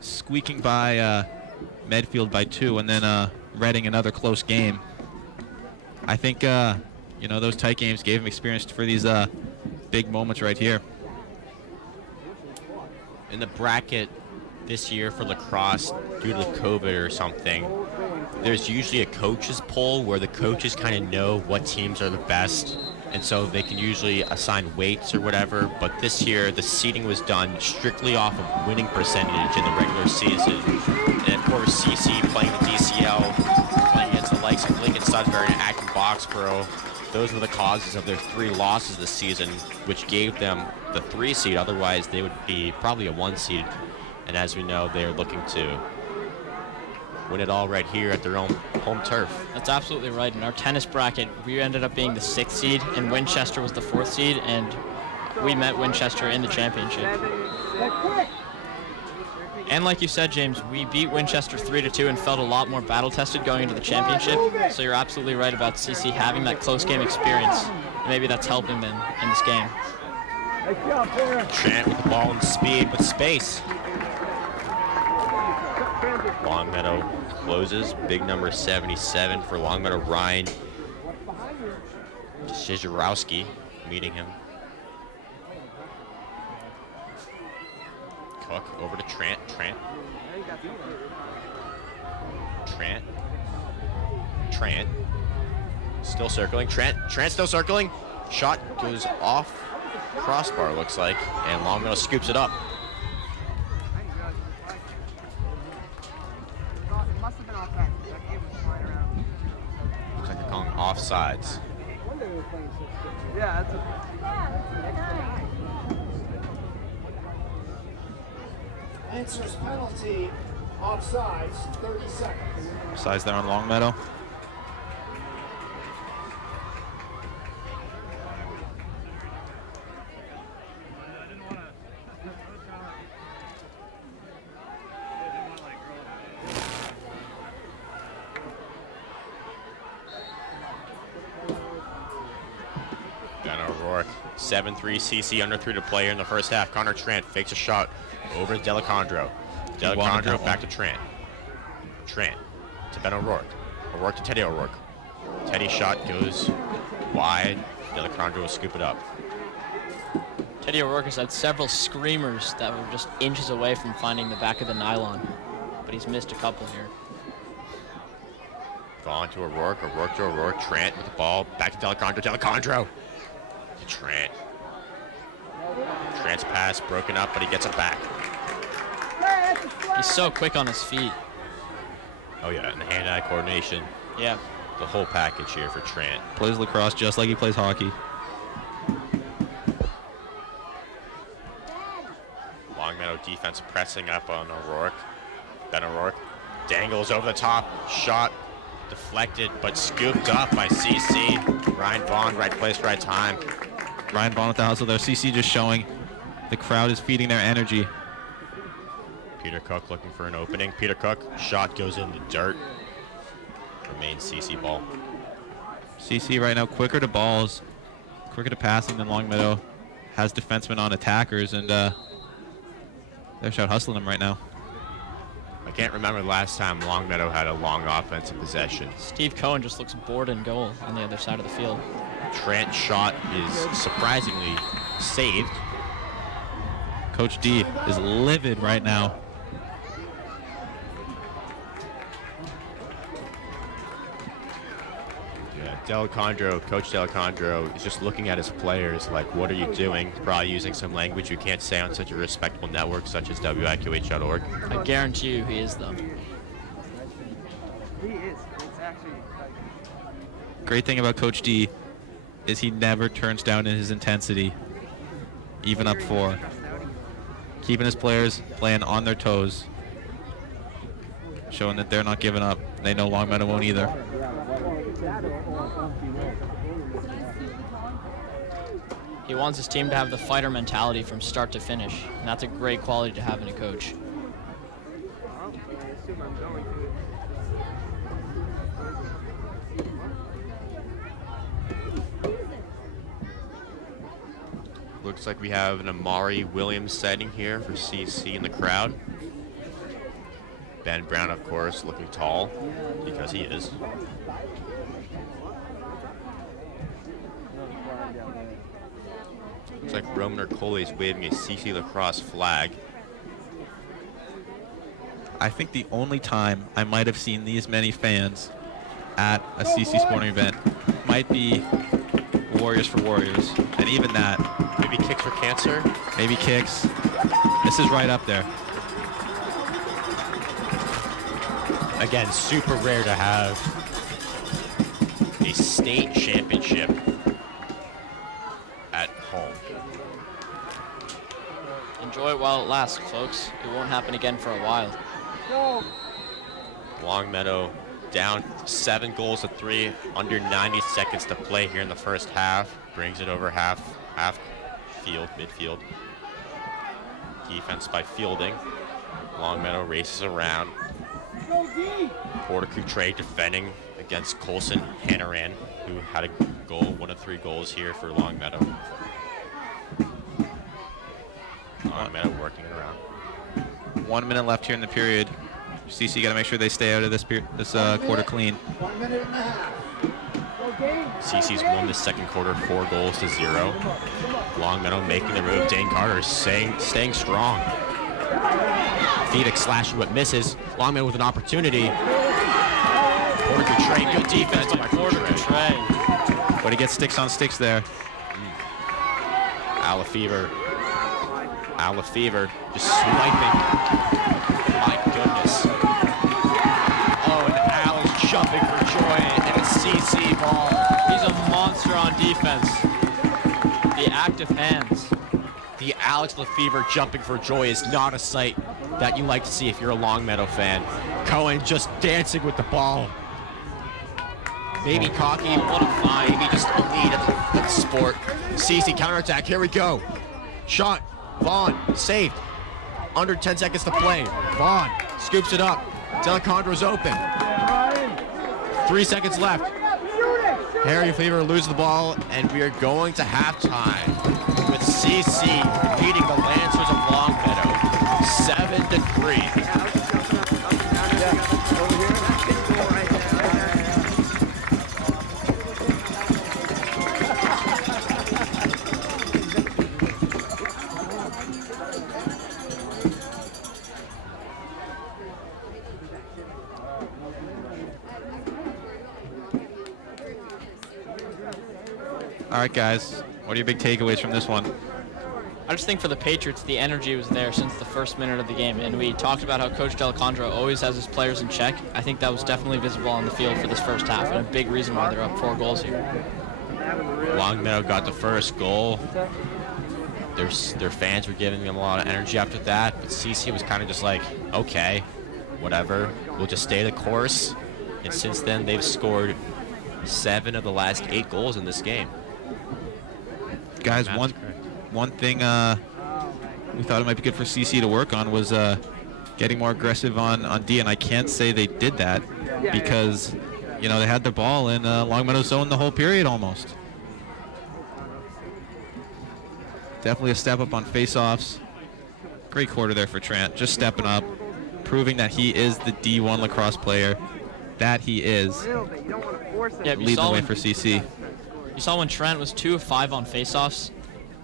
squeaking by Medfield by 2 and then Reading another close game. I think you know, those tight games gave him experience for these big moments right here. In the bracket this year for lacrosse, due to the COVID or something, there's usually a coaches poll where the coaches kind of know what teams are the best, and so they can usually assign weights or whatever. But this year, the seeding was done strictly off of winning percentage in the regular season. And of course, CC playing the DCL, playing against the likes of Lincoln Sudbury and Acton Boxborough, those were the causes of their 3 losses this season, which gave them the 3 seed. Otherwise, they would be probably a 1 seed. And as we know, they're looking to win it all right here at their own home turf. That's absolutely right. In our tennis bracket, we ended up being the 6th seed, and Winchester was the 4th seed, and we met Winchester in the championship. And like you said, James, we beat Winchester 3-2 and felt a lot more battle-tested going into the championship. So you're absolutely right about CC having that close game experience. And maybe that's helping them in this game. Trent with the ball and speed with space. Longmeadow closes. Big number 77 for Longmeadow. Ryan Szyrowski meeting him. Cook over to Trent. Trent. Still circling. Trent still circling. Shot goes off crossbar, looks like, and Longmeadow scoops it up. Looks like they're calling offsides. Yeah, that's Answers penalty, offsides, 30 seconds. Size there on Longmeadow. Ben O'Rourke, 7-3 CC, under 3 to play in the first half. Connor Trant fakes a shot over to Delacondro. Delacondro back to Trant. Trant to Ben O'Rourke. O'Rourke to Teddy O'Rourke. Teddy's shot goes wide. Delacondro will scoop it up. Teddy O'Rourke has had several screamers that were just inches away from finding the back of the nylon, but he's missed a couple here. Gone to O'Rourke. O'Rourke to O'Rourke. Trant with the ball. Back to Delacondro. Delacondro to Trant. Trant's pass broken up, but he gets it back. He's so quick on his feet. Oh yeah, and the hand-eye coordination. Yeah. The whole package here for Trant. Plays lacrosse just like he plays hockey. Longmeadow defense pressing up on O'Rourke. Ben O'Rourke dangles over the top. Shot deflected, but scooped up by CC. Ryan Vaughn, right place, right time. Ryan Vaughn with the hustle there. CC just showing the crowd is feeding their energy. Peter Cook looking for an opening. Peter Cook, shot goes in the dirt. Remains CC ball. CC right now quicker to balls, quicker to passing than Longmeadow. Has defensemen on attackers, and they're out hustling them right now. I can't remember the last time Longmeadow had a long offensive possession. Steve Cohen just looks bored in goal on the other side of the field. Trent's shot is surprisingly saved. Coach D is livid right now. Coach Delacondro is just looking at his players like, what are you doing? Probably using some language you can't say on such a respectable network such as WIQH.org. I guarantee you he is, though. He is. It's actually Great thing about Coach D is he never turns down in his intensity, even up 4. Keeping his players playing on their toes, showing that they're not giving up. They know Longmeadow won't either. He wants his team to have the fighter mentality from start to finish, and that's a great quality to have in a coach. I assume I'm going to. Looks like we have an Amari Williams sighting here for CC in the crowd. Ben Brown, of course, looking tall, because he is. Looks like Roman Ercole is waving a CC Lacrosse flag. I think the only time I might have seen these many fans at a CC sporting event might be Warriors for Warriors, and even that. Maybe Kicks for Cancer? Maybe Kicks. This is right up there. Again, super rare to have a state championship at home. Enjoy it while it lasts, folks. It won't happen again for a while. Longmeadow down 7 goals to 3, under 90 seconds to play here in the first half. Brings it over half field, midfield. Defense by Fielding. Longmeadow races around. Porter Coutre defending against Colson Hannaran, who had a goal, 1 of 3 goals here for Longmeadow. Longmeadow working around. 1 minute left here in the period. CC got to make sure they stay out of this quarter clean. 1 minute and a half. CC's won the second quarter 4 goals to 0. Longmeadow making the move. Dane Carter staying strong. Phoenix slashing but misses. Longmeadow with an opportunity. Porter Coutre, good defense by Porter Coutre. But he gets sticks on sticks there. Alafever just swiping. My goodness. Oh, and Al's jumping for joy, and it's CC ball. He's a monster on defense. The active hands. The Alex Lefevre jumping for joy is not a sight that you like to see if you're a Longmeadow fan. Cohen just dancing with the ball. Maybe cocky, what a find. Maybe just elite at the sport. CC counterattack, here we go. Shot, Vaughn, saved. Under 10 seconds to play. Vaughn scoops it up. Delicandro's open. 3 seconds left. Harry Fever loses the ball, and we are going to halftime with CC beating the Lancers of Longmeadow 7-3. All right, guys, what are your big takeaways from this one? I just think for the Patriots, the energy was there since the first minute of the game, and we talked about how Coach Delicandro always has his players in check. I think that was definitely visible on the field for this first half, and a big reason why they're up 4 goals here. Longmeadow got the first goal. Their fans were giving them a lot of energy after that, but CC was kind of just like, okay, whatever, we'll just stay the course. And since then, they've scored 7 of the last 8 goals in this game. Guys, one thing we thought it might be good for CC to work on was getting more aggressive on D, and I can't say they did that because, you know, they had the ball in Longmeadow's zone the whole period almost. Definitely a step up on face-offs. Great quarter there for Trent, just stepping up, proving that he is the D1 lacrosse player that he is. Yeah, Leading the way for CC. You saw when Trent was 2 of 5 on faceoffs,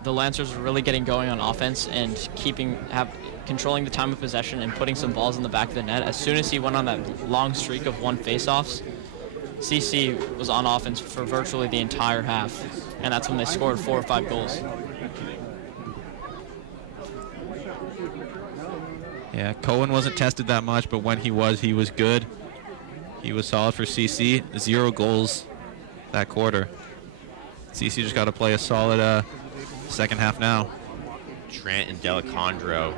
the Lancers were really getting going on offense and controlling the time of possession and putting some balls in the back of the net. As soon as he went on that long streak of 1 faceoffs, CC was on offense for virtually the entire half, and that's when they scored 4 or 5 goals. Yeah, Cohen wasn't tested that much, but when he was good. He was solid for CC. 0 goals that quarter. CC just got to play a solid second half now. Trent and Delicandro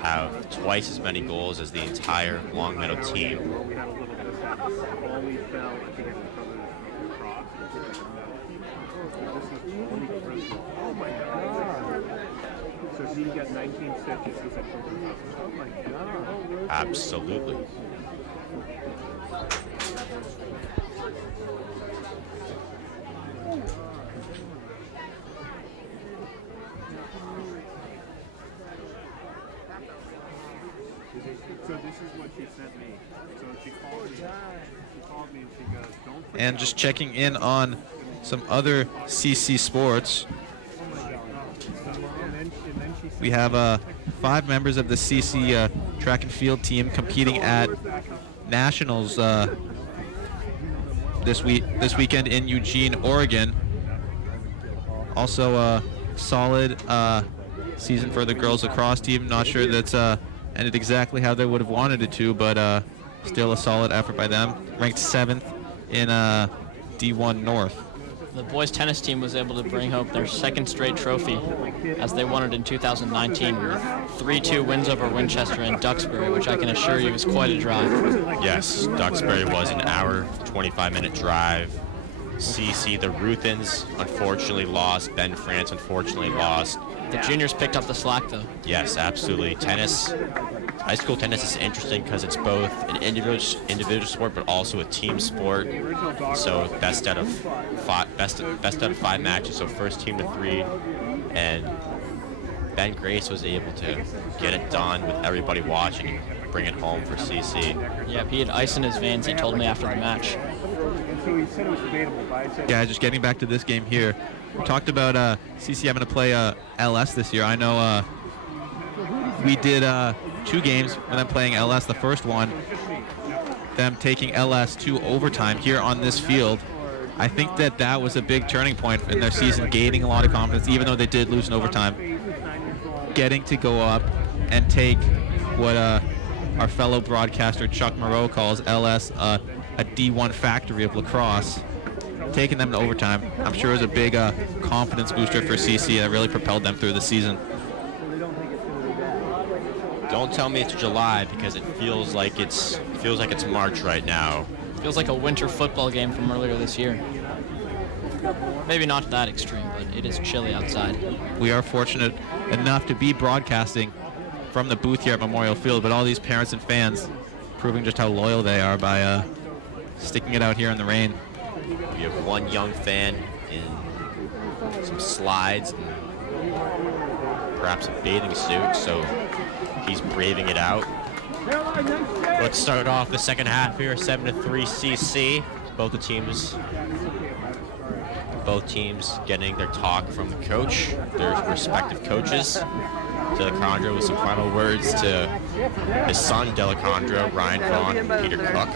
have twice as many goals as the entire Longmeadow team. So you got 19 stitches. Oh my God. Absolutely. So this is what she sent me. So she called me and she goes, don't forget. And just checking in on some other CC sports. We have 5 members of the CC track and field team competing at nationals this weekend in Eugene, Oregon. Also a solid season for the girls lacrosse team. Not sure that's ended exactly how they would have wanted it to, but still a solid effort by them. Ranked 7th in D1 North. The boys tennis team was able to bring home their 2nd straight trophy as they won it in 2019 with 3-2 wins over Winchester and Duxbury, which I can assure you is quite a drive. Yes, Duxbury was an hour, 25-minute drive. CC, the Ruthens, unfortunately lost. Ben France, unfortunately lost. The juniors picked up the slack, though. Yes, absolutely. Tennis, high school tennis is interesting because it's both an individual sport but also a team sport. So best out of 5 matches. So first team to 3, and Ben Grace was able to get it done with everybody watching and bring it home for CC. Yeah, he had ice in his veins. He told me after the match. So he said it was debatable, but I said, Yeah, just getting back to this game here. We talked about CC having to play LS this year. I know we did 2 games with them playing LS. The first one, them taking LS to overtime here on this field. I think that was a big turning point in their season, gaining a lot of confidence, even though they did lose in overtime. Getting to go up and take what our fellow broadcaster Chuck Moreau calls LS a D1 factory of lacrosse. Taking them to overtime, I'm sure, is a big confidence booster for CC that really propelled them through the season. Don't tell me it's July because it feels like it's March right now. Feels like a winter football game from earlier this year. Maybe not that extreme, but it is chilly outside. We are fortunate enough to be broadcasting from the booth here at Memorial Field, but all these parents and fans proving just how loyal they are by sticking it out here in the rain. We have one young fan in some slides and perhaps a bathing suit, so he's braving it out. Let's start off the second half here, 7-3 CC. Both teams getting their talk from the coach, their respective coaches. Delacondro with some final words to his son, Delacondro, Ryan Vaughn, and Peter Cook.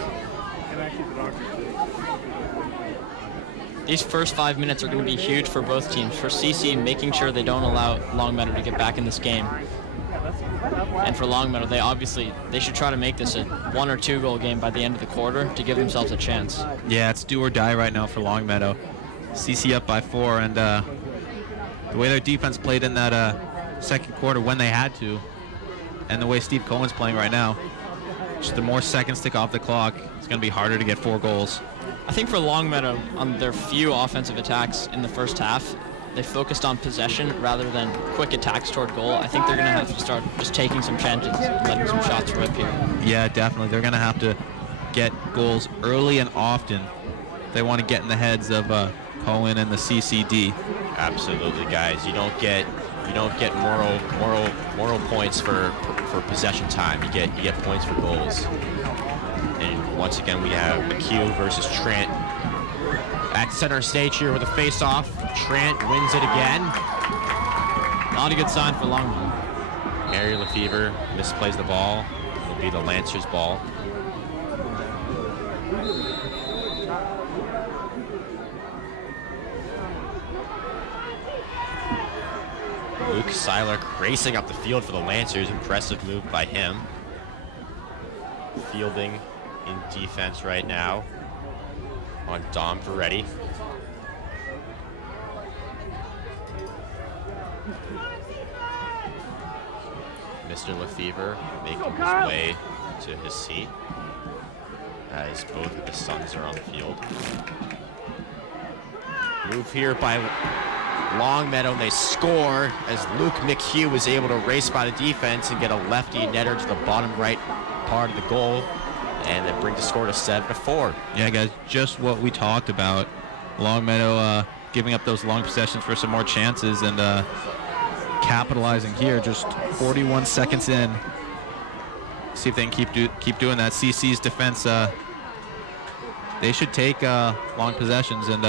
These first 5 minutes are going to be huge for both teams. For CC, making sure they don't allow Longmeadow to get back in this game. And for Longmeadow, they should try to make this a 1 or 2 goal game by the end of the quarter to give themselves a chance. Yeah, it's do or die right now for Longmeadow. CC up by 4, and the way their defense played in that second quarter when they had to, and the way Steve Cohen's playing right now, just the more seconds tick off the clock, it's going to be harder to get 4 goals. I think for Longmeadow, on their few offensive attacks in the first half, they focused on possession rather than quick attacks toward goal. I think they're going to have to start just taking some chances and letting some shots rip here. Yeah, definitely. They're going to have to get goals early and often if they want to get in the heads of Cohen and the CCD. Absolutely, guys. You don't get moral points for possession time. You get points for goals. And once again, we have McHugh versus Trent at center stage here with a face-off. Trent wins it again. Not a good sign for Longmeadow. Harry Lefevre misplays the ball. It'll be the Lancers' ball. Luke Seiler racing up the field for the Lancers. Impressive move by him. Fielding in defense right now on Dom Ferretti. Mr. Lefevre making his way to his seat as both of his sons are on the field. Move here by Longmeadow, and they score as Luke McHugh was able to race by the defense and get a lefty netter to the bottom right part of the goal, and that brings the score to 7-4. Yeah, guys, just what we talked about. Longmeadow giving up those long possessions for some more chances and capitalizing here just 41 seconds in. See if they can keep doing that. CC's defense, they should take long possessions and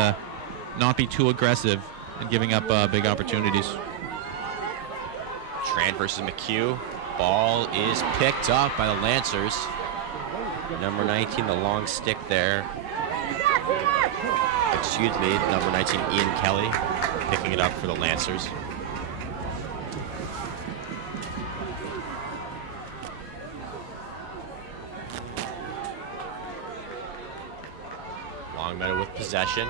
not be too aggressive and giving up big opportunities. Trent versus McHugh. Ball is picked up by the Lancers. Number 19, the long stick there. Excuse me, number 19, Ian Kelly, picking it up for the Lancers. Longmeadow with possession.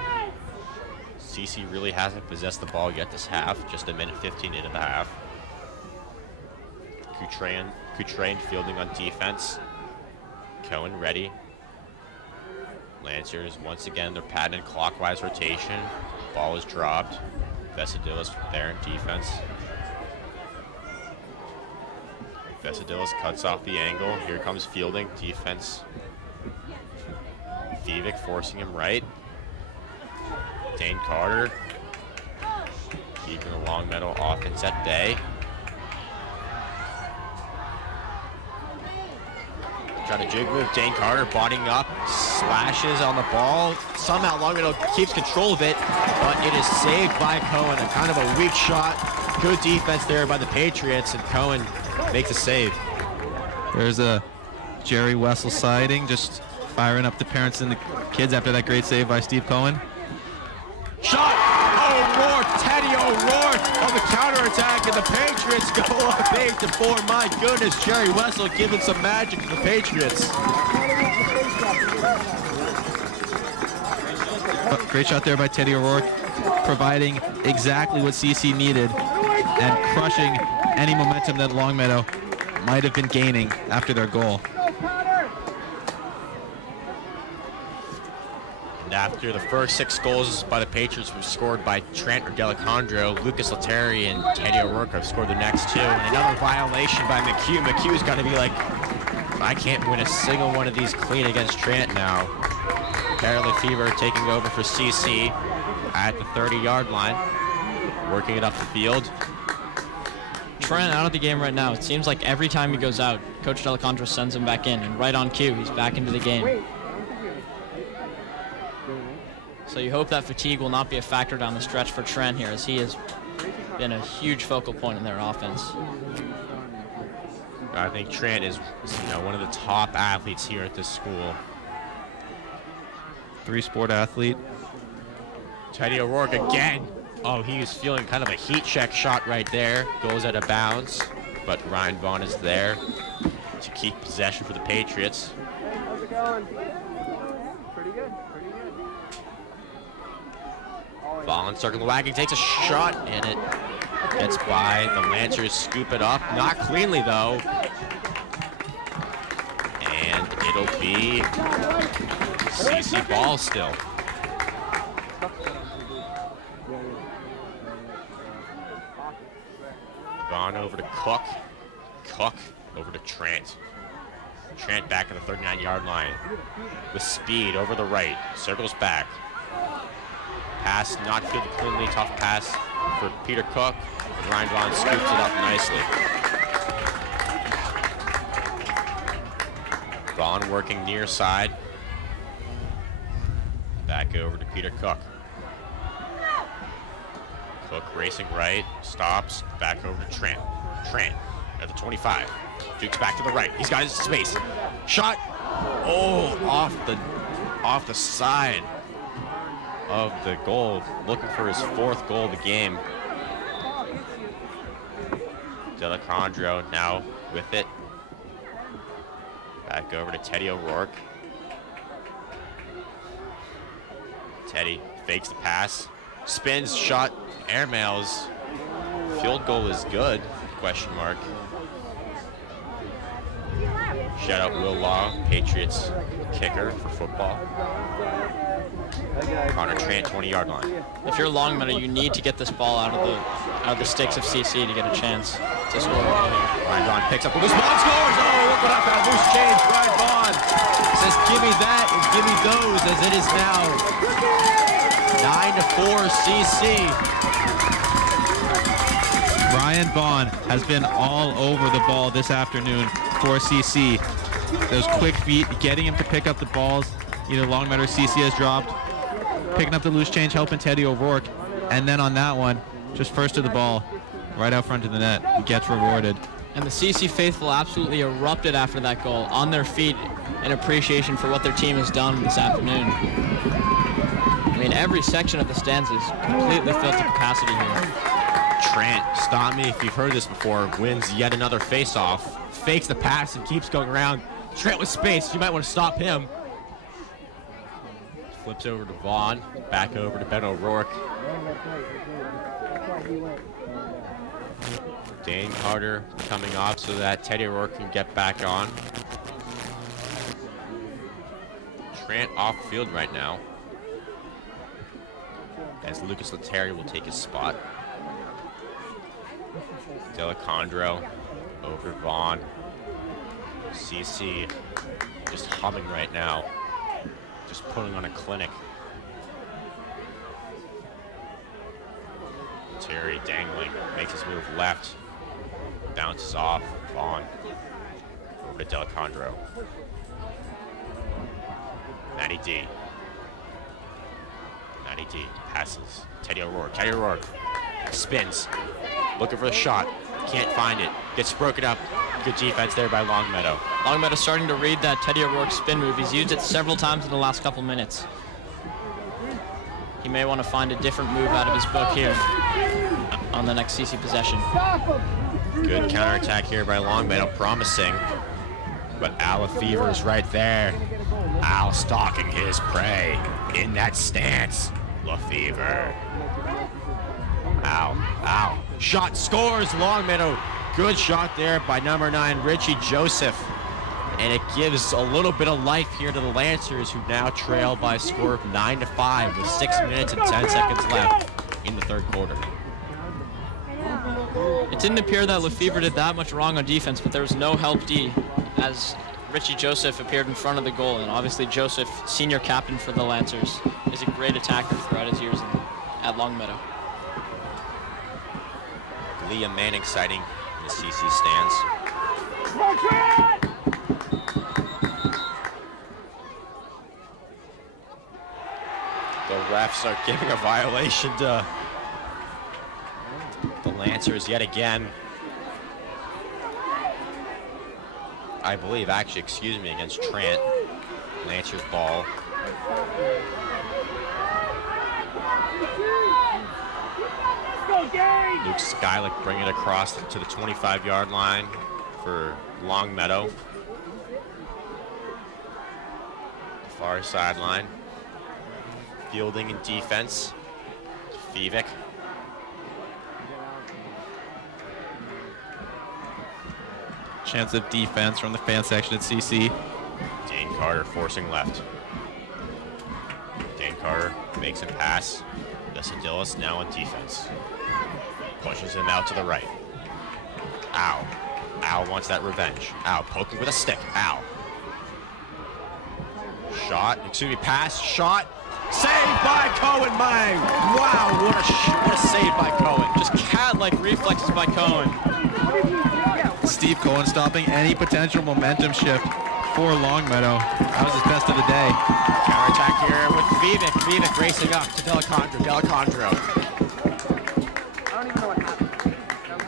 CC really hasn't possessed the ball yet this half, just a minute 15 into the half. Coutrain fielding on defense. Cohen ready. Lancers, once again, they're padding clockwise rotation. Ball is dropped. Vesadilis there in defense. Vesadilis cuts off the angle. Here comes fielding, defense. Vivek forcing him right. Dane Carter keeping the Longmeadow offense at bay. Trying to jig move. Dane Carter bodying up, slashes on the ball. Somehow Longmeadow keeps control of it, but it is saved by Cohen. A kind of a weak shot. Good defense there by the Patriots, and Cohen makes a save. There's a Jerry Wessel sighting, just firing up the parents and the kids after that great save by Steve Cohen. Shot! O'Rourke, Teddy O'Rourke on the counterattack, and the Patriots go up 8-4. My goodness, Jerry Wessel giving some magic to the Patriots. Great shot there by Teddy O'Rourke, providing exactly what CC needed and crushing any momentum that Longmeadow might have been gaining after their goal. And after the first 6 goals by the Patriots were scored by Trent or Delacondro, Lucas Leteri and Teddy O'Rourke have scored the next 2. And another violation by McHugh. McHugh's got to be like, I can't win a single one of these clean against Trent now. Carlisle Fever taking over for CC at the 30-yard line, working it up the field. Trent out of the game right now. It seems like every time he goes out, Coach Delacondro sends him back in, and right on cue, he's back into the game. So you hope that fatigue will not be a factor down the stretch for Trent here, as he has been a huge focal point in their offense. I think Trent is, one of the top athletes here at this school. 3-sport athlete. Teddy O'Rourke again. Oh, he was feeling kind of a heat check shot right there. Goes out of bounds, but Ryan Vaughn is there to keep possession for the Patriots. How's it going? Pretty good. Vaughn circling the wagon, takes a shot, and it gets by. The Lancers scoop it up. Not cleanly, though. And it'll be CC ball still. Vaughn over to Cook. Cook over to Trent. Trent back at the 39-yard line with speed over the right. Circles back. Pass not fielded cleanly. Tough pass for Peter Cook. And Ryan Vaughn scoops it up nicely. Vaughn working near side. Back over to Peter Cook. Cook racing right, stops, back over to Trent. Trent at the 25. Dukes back to the right. He's got his space. Shot. Oh, off the side of the goal. Looking for his 4th goal of the game. Delacondro now with it. Back over to Teddy O'Rourke. Teddy fakes the pass. Spins, shot, airmails. Field goal is good, question mark. Shout out Will Law, Patriots kicker for football. Connor Trent, 20-yard line. If you're Longmeadow, you need to get this ball out of the sticks of CC to get a chance to score. Ryan Vaughn picks up a loose ball and scores! Oh, look what happened. Loose change. Ryan Vaughn says, give me that and give me those, as it is now 9-4 CC. Ryan Vaughn has been all over the ball this afternoon for CC. Those quick feet, getting him to pick up the balls. Either Longmeadow or CC has dropped. Picking up the loose change, helping Teddy O'Rourke. And then on that one, just first to the ball, right out front of the net. He gets rewarded. And the CC faithful absolutely erupted after that goal, on their feet in appreciation for what their team has done this afternoon. I mean, every section of the stands is completely filled to capacity here. Trent, stop me if you've heard this before, wins yet another face-off. Fakes the pass and keeps going around. Trent with space, you might want to stop him. Flips over to Vaughn, back over to Ben O'Rourke. Dane Carter coming off so that Teddy O'Rourke can get back on. Trent off field right now, as Lucas Leteri will take his spot. Delacondro over Vaughn. CC just humming right now, just putting on a clinic. Terry dangling, makes his move left, bounces off. Vaughn over to Delacondro. Matty D passes. Teddy O'Rourke. Teddy O'Rourke spins, looking for the shot. Can't find it. Gets broken up. Good defense there by Longmeadow. Longmeadow starting to read that Teddy O'Rourke spin move. He's used it several times in the last couple minutes. He may want to find a different move out of his book here on the next CC possession. Good counterattack here by Longmeadow, promising. But Al Lefevre is right there. Al stalking his prey in that stance. Lefevre. Al. Shot scores. Longmeadow Good shot there by number 9, Richie Joseph. And it gives a little bit of life here to the Lancers, who now trail by a score of 9-5 with 6 minutes and 10 seconds left in the third quarter. It didn't appear that Lefevre did that much wrong on defense, but there was no help D as Richie Joseph appeared in front of the goal. And obviously Joseph, senior captain for the Lancers, is a great attacker throughout his years at Longmeadow. Liam Manning sighting in the CC stands. The refs are giving a violation to the Lancers yet again. I believe, actually, excuse me, against Trent. Lancers ball. Luke Skylick bringing it across to the 25-yard line for Longmeadow. Far sideline. Fielding and defense. Fevick. Chance of defense from the fan section at CC. Dane Carter forcing left. Dane Carter makes him pass. Desidillis now on defense. Pushes him out to the right. Ow. Al wants that revenge. Al poking with a stick. Al. Shot. Excuse me. Pass. Shot. Saved by Cohen. My. Wow. What a save by Cohen. Just cat-like reflexes by Cohen. Steve Cohen stopping any potential momentum shift for Longmeadow. That was his best of the day. Counterattack here with Fevick. Fevick racing up to Delacondro. Delacondro.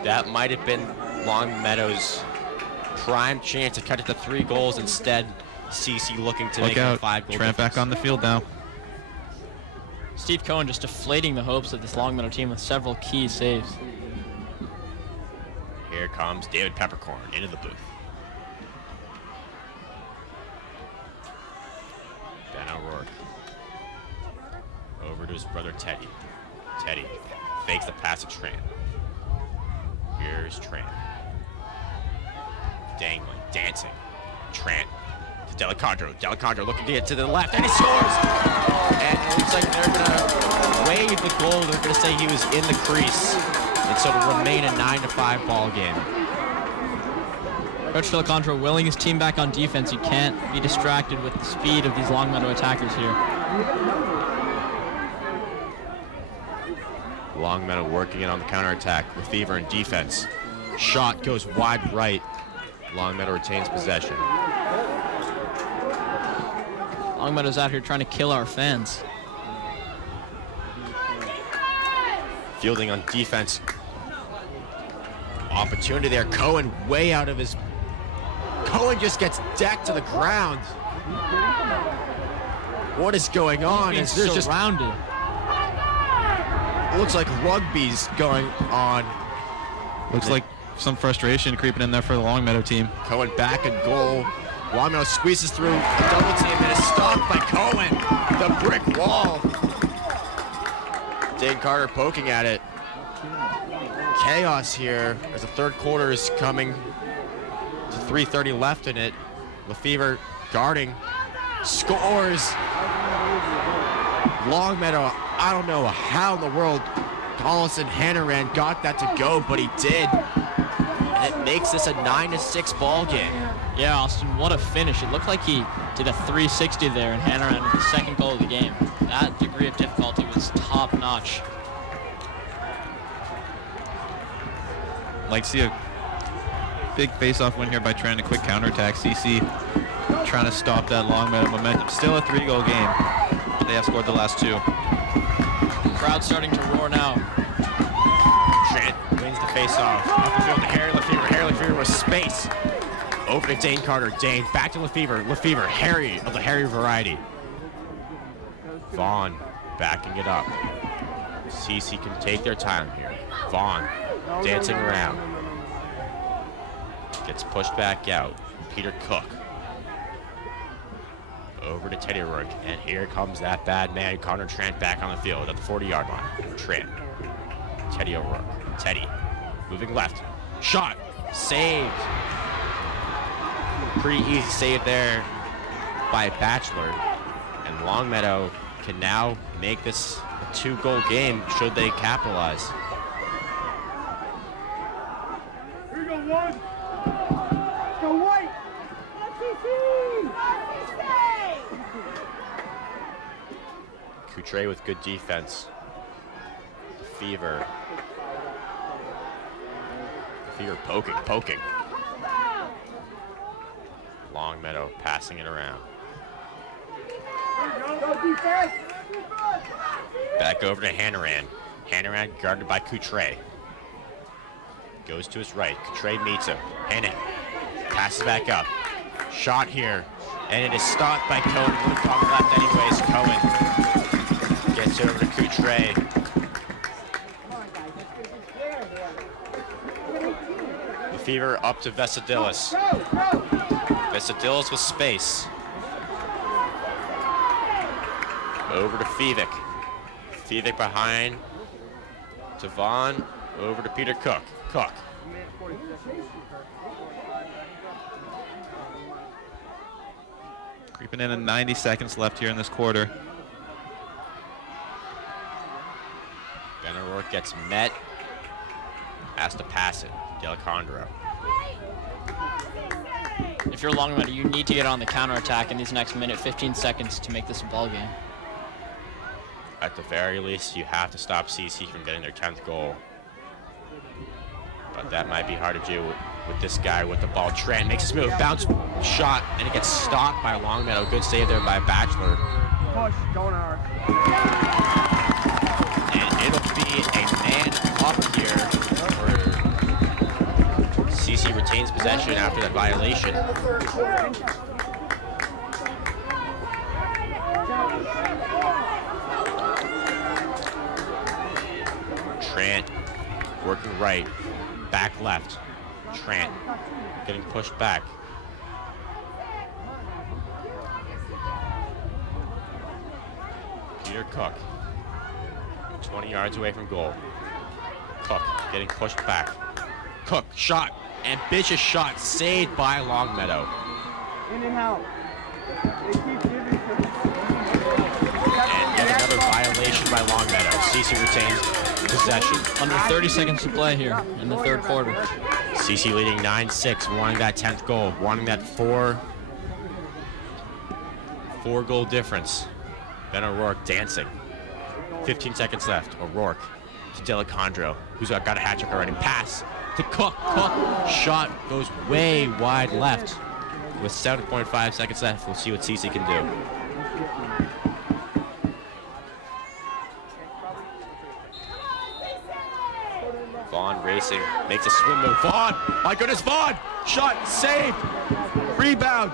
That might have been Longmeadow's prime chance to cut it to 3 goals. Instead, CC looking to make it a 5-goal Trent back on the field now. Steve Cohen just deflating the hopes of this Longmeadow team with several key saves. Here comes David Peppercorn into the booth. Ben O'Rourke. Over to his brother Teddy. Teddy fakes the pass to Tran. Here's Tran. Dangling, dancing. Tran to Delacondro. Delacondro looking to get to the left, and he scores! And it looks like they're going to waive the goal. They're going to say he was in the crease. And so it'll remain a 9-5 ball game. Coach Delacondro willing his team back on defense. You can't be distracted with the speed of these Longmeadow attackers here. Longmeadow working it on the counterattack. Lefevre in defense. Shot goes wide right. Longmeadow retains possession. Longmeadow's out here trying to kill our fans. Fielding on defense. Opportunity there. Cohen way out of his... Cohen just gets decked to the ground. What is going on? He's There's just surrounded. looks like rugby's going on. Looks like some frustration creeping in there for the Longmeadow team. Cohen back and goal. Longmeadow squeezes through a double team and is stopped by Cohen. The brick wall. Dane Carter poking at it. Chaos here as the third quarter is coming to 3:30 left in it. Lefevre guarding, scores. Longmeadow, I don't know how in the world Collison Hannaran got that to go, but he did. And it makes this a 9-6 ball game. Yeah, Austin, what a finish. It looked like he did a 360 there, and Hannaran with the second goal of the game. That degree of difficulty was top-notch. Like to see a big face-off win here by Trent. A quick counterattack. CC trying to stop that Longmeadow momentum. Still a 3-goal game. They have scored the last 2. Crowd starting to roar now. Trent wins the face-off. Up the field to Harry Lefevre. Harry Lefevre with space. Over to Dane Carter. Dane back to Lefevre. Lefevre, Harry of the Harry variety. Vaughn backing it up. CC can take their time here. Vaughn dancing around. Gets pushed back out. Peter Cook. Over to Teddy O'Rourke. And here comes that bad man, Connor Trent, back on the field at the 40-yard line. Trent. Teddy O'Rourke. Teddy. Moving left. Shot. saved. Pretty easy save there by Bachelor. And Longmeadow can now make this a 2-goal game should they capitalize. Here you go, one. Go white. Coutre with good defense. Fever poking. Longmeadow passing it around. Go defense. Back over to Hannaran. Hannaran guarded by Coutre. Goes to his right. Coutre meets him. Hannan passes back up. Shot here. And it is stopped by Cohen. Would have gone left anyways. Cohen gets over to Coutre. The Fever up to Vesadilis. Vesadilis with space. Over to Fevic. Fevic behind to Vaughn. Over to Peter Cook. Cook. Creeping in at 90 seconds left here in this quarter. Ben O'Rourke gets met. Has to pass it. D'Alessandro. If you're Longmeadow, you need to get on the counterattack in these next minute, 15 seconds to make this a ball game. At the very least, you have to stop CC from getting their 10th goal. But that might be hard to do with this guy with the ball. Trent makes his move, bounce shot, and it gets stopped by Longmeadow. Good save there by Bachelor. Push, going hard. And it'll be a man up here where CC retains possession after that violation. Trent working right, back left. Trent getting pushed back. Peter Cook, 20 yards away from goal. Cook getting pushed back. Cook, shot, ambitious shot, saved by Longmeadow. In and out. They keep giving And yet another violation by Longmeadow. CC retains possession. Under 30 seconds to play here in the third quarter. CC leading 9-6, wanting that 10th goal, wanting that four goal difference. Ben O'Rourke dancing. 15 seconds left. O'Rourke to D'Alessandro, who's got a hat trick already. Pass to Cook. Cook shot goes way wide left. With 7.5 seconds left, we'll see what CC can do. Vaughn racing, makes a swim move. Vaughn, my goodness, Vaughn! Shot, saved, rebound.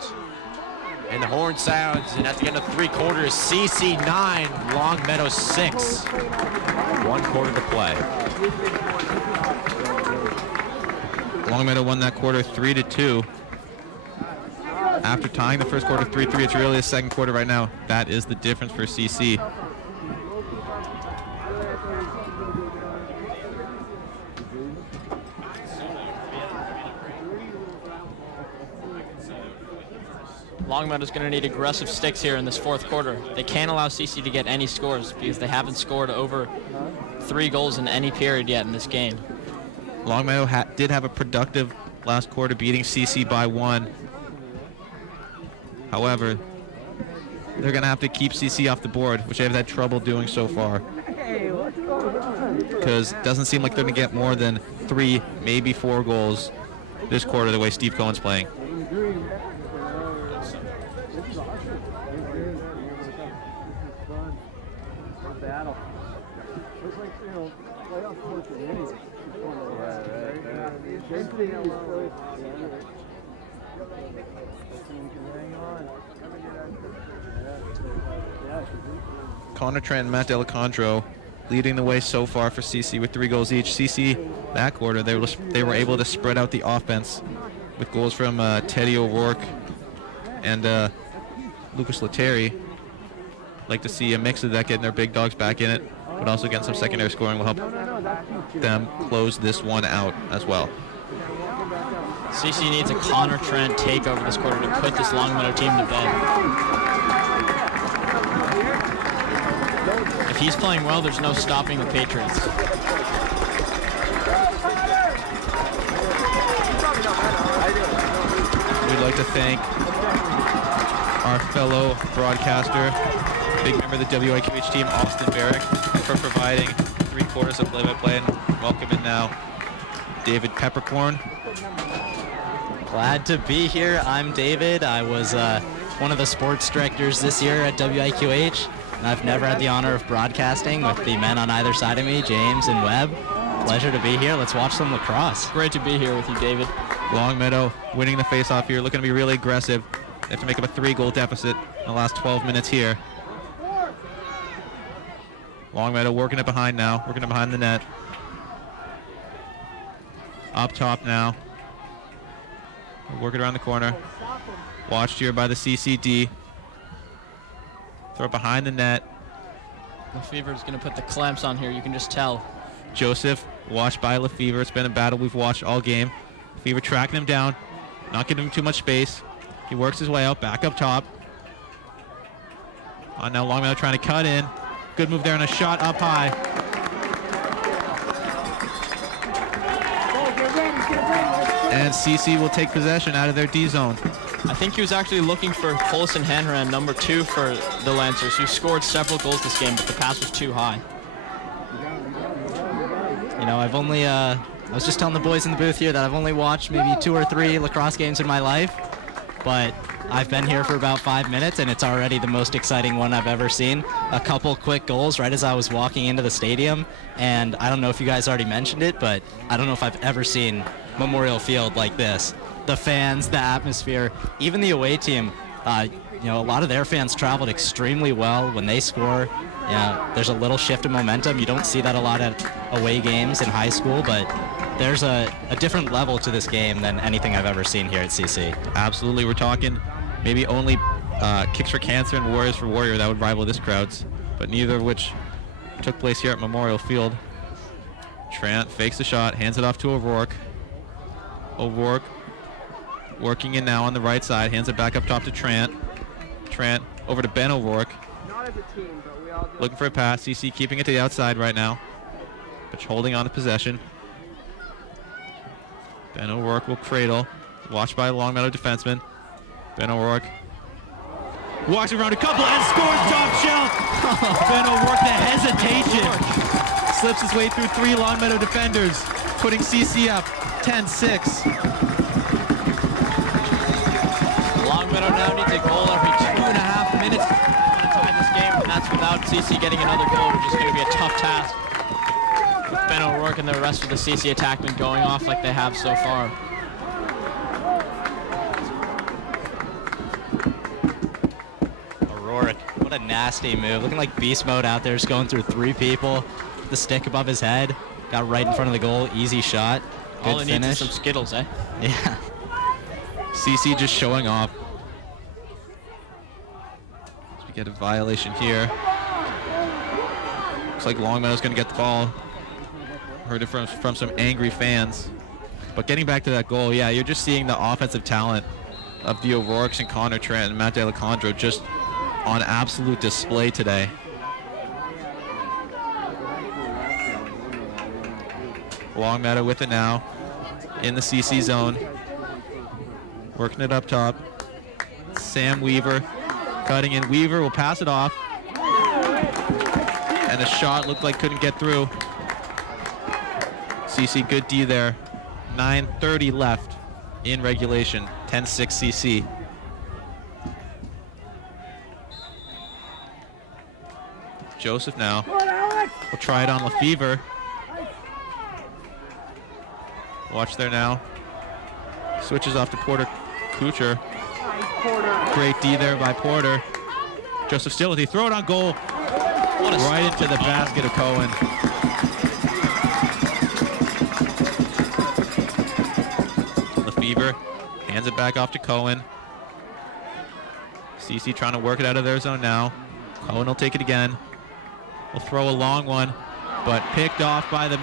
And the horn sounds, and at the end of 3 quarters, CC 9, Longmeadow 6. 1 quarter to play. Longmeadow won that quarter 3-2. After tying the first quarter 3-3, it's really the second quarter right now. That is the difference for CC. Longmeadow's going to need aggressive sticks here in this fourth quarter. They can't allow CC to get any scores because they haven't scored over 3 goals in any period yet in this game. Longmeadow did have a productive last quarter, beating CC by 1. However, they're going to have to keep CC off the board, which they've had trouble doing so far. Because it doesn't seem like they're going to get more than 3, maybe 4 goals this quarter the way Steve Cohen's playing. battle. Looks like, you know, playoff sports are winning. Connor Trent and Matt D'Alessandro leading the way so far for CC with 3 goals each. CC, that quarter, they were able to spread out the offense with goals from Teddy O'Rourke and Lucas Leteri. Like to see a mix of that, getting their big dogs back in it, but also getting some secondary scoring will help them close this one out as well. CC needs a Connor Trent takeover this quarter to put this Longmeadow team to bed. If he's playing well, there's no stopping the Patriots. We'd like to thank our fellow broadcaster, big member of the WIQH team, Austin Barrick, for providing 3/4 of play-by-play, and welcome in now David Peppercorn. Glad to be here. I'm David. I was one of the sports directors this year at WIQH, and I've never had the honor of broadcasting with the men on either side of me, James and Webb. Pleasure to be here. Let's watch some lacrosse. Great to be here with you, David. Longmeadow winning the face-off here, looking to be really aggressive. They have to make up a 3-goal deficit in the last 12 minutes here. Longmeadow working it behind now, working it behind the net. Up top now. Work it around the corner. Watched here by the CCD. Throw it behind the net. Lefevre's going to put the clamps on here, you can just tell. Joseph watched by Lefevre. It's been a battle we've watched all game. Lefevre tracking him down, not giving him too much space. He works his way out, back up top. Now Longmeadow trying to cut in. Good move there and a shot up high. And CC will take possession out of their D zone. I think he was actually looking for Colson Hanran, number 2 for the Lancers, who scored several goals this game, but the pass was too high. You know, I've only, I was just telling the boys in the booth here that I've only watched maybe 2 or 3 lacrosse games in my life, but I've been here for about 5 minutes and it's already the most exciting one I've ever seen. A couple quick goals right as I was walking into the stadium, and I don't know if you guys already mentioned it, but I don't know if I've ever seen Memorial Field like this. The fans, the atmosphere, even the away team, you know, a lot of their fans traveled extremely well when they score. Yeah, there's a little shift in momentum. You don't see that a lot at away games in high school, but there's a different level to this game than anything I've ever seen here at CC. Absolutely, we're talking maybe only Kicks for Cancer and Warriors for Warrior that would rival this crowd's, but neither of which took place here at Memorial Field. Trent fakes the shot, hands it off to O'Rourke. O'Rourke working in now on the right side, hands it back up top to Trent. Trent over to Ben O'Rourke. Looking for a pass. CC keeping it to the outside right now, but holding on to possession. Ben O'Rourke will cradle. Watched by a Longmeadow defenseman. Ben O'Rourke walks around a couple and scores top shelf. Ben O'Rourke, the hesitation. Slips his way through 3 Longmeadow defenders, putting CC up 10-6. Longmeadow now needs a goal every 2.5 minutes to tie this game, and that's without CC getting another goal, which is going to be a tough task. With Ben O'Rourke and the rest of the CC attackmen going off like they have so far. O'Rourke, what a nasty move. Looking like beast mode out there, just going through 3 people. The stick above his head. Got right in front of the goal. Easy shot. Good All it finish. needs is some Skittles, eh? Yeah. CC just showing off. We get a violation here. Looks like Longmeadow's going to get the ball. Heard it from some angry fans. But getting back to that goal, yeah, you're just seeing the offensive talent of the O'Rourkes and Connor Trent and Matt DeLaCondro just on absolute display today. Longmeadow with it now in the CC zone. Working it up top. Sam Weaver cutting in. Weaver will pass it off. And a shot looked like couldn't get through. CC, good D there. 9:30 left in regulation. 10-6 CC. Joseph now will try it on Lefevre. Watch there now. Switches off to Porter Kucher. Great D there by Porter. Joseph still with it. Throw it on goal. Right into the basket of Cohen. Lefevre hands it back off to Cohen. CC trying to work it out of their zone now. Cohen will take it again. Will throw a long one, but picked off by the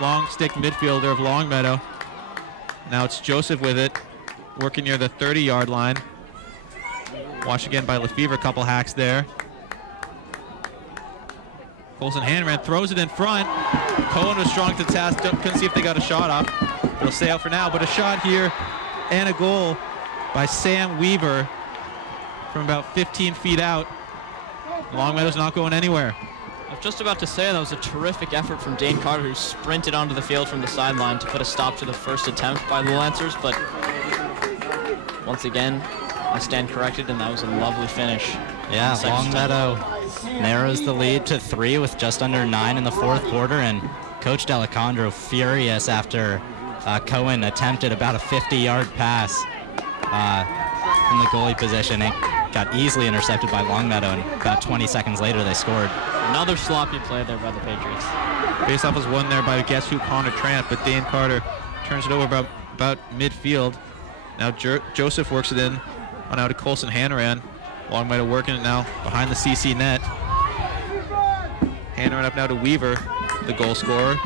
long stick midfielder of Longmeadow. Now it's Joseph with it, working near the 30-yard line. Watch again by Lefevre, a couple hacks there. Colson Hanran throws it in front. Cohen was strong to task, couldn't see if they got a shot off. It'll stay out for now, but a shot here and a goal by Sam Weaver from about 15 feet out. Longmeadow's not going anywhere. I was just about to say that was a terrific effort from Dane Carter, who sprinted onto the field from the sideline to put a stop to the first attempt by the Lancers, but once again, I stand corrected, and that was a lovely finish. Yeah, Longmeadow narrows the lead to 3 with just under 9 in the fourth quarter, and Coach D'Alessandro furious after Cohen attempted about a 50-yard pass from the goalie position. It got easily intercepted by Longmeadow, and about 20 seconds later they scored. Another sloppy play there by the Patriots. Faceoff was won there by guess who, Connor Trant, but Dane Carter turns it over about midfield. Now Joseph works it in on out to Colson Hanran. Longmeadow working it now behind the CC net. Hanran up now to Weaver, the goal scorer.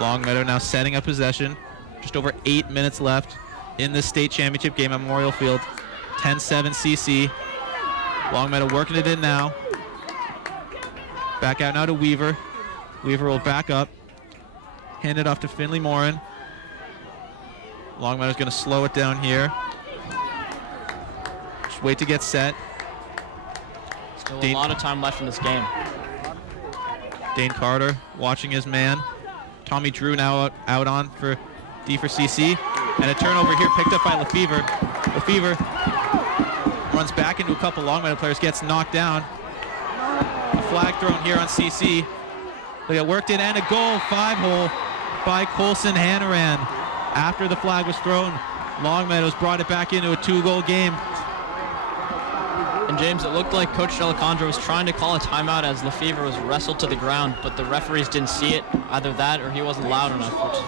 Longmeadow now setting up possession. Just over 8 minutes left in the state championship game at Memorial Field. 10-7 CC. Longmeadow working it in now. Back out now to Weaver. Weaver will back up. Hand it off to Finley Morin. Longmeadow's going to slow it down here. Just wait to get set. Still a lot of time left in this game. Dane Carter watching his man. Tommy Drew now out on for D for CC. And a turnover here picked up by Lefevre. Lefevre runs back into a couple Longmeadow players, gets knocked down. A flag thrown here on CC. They got worked in and a goal, 5-hole by Colson Hanran. After the flag was thrown, Longmeadow's brought it back into a 2-goal game. And James, it looked like Coach D'Alessandro was trying to call a timeout as Lefevre was wrestled to the ground, but the referees didn't see it. Either that or he wasn't loud enough, which,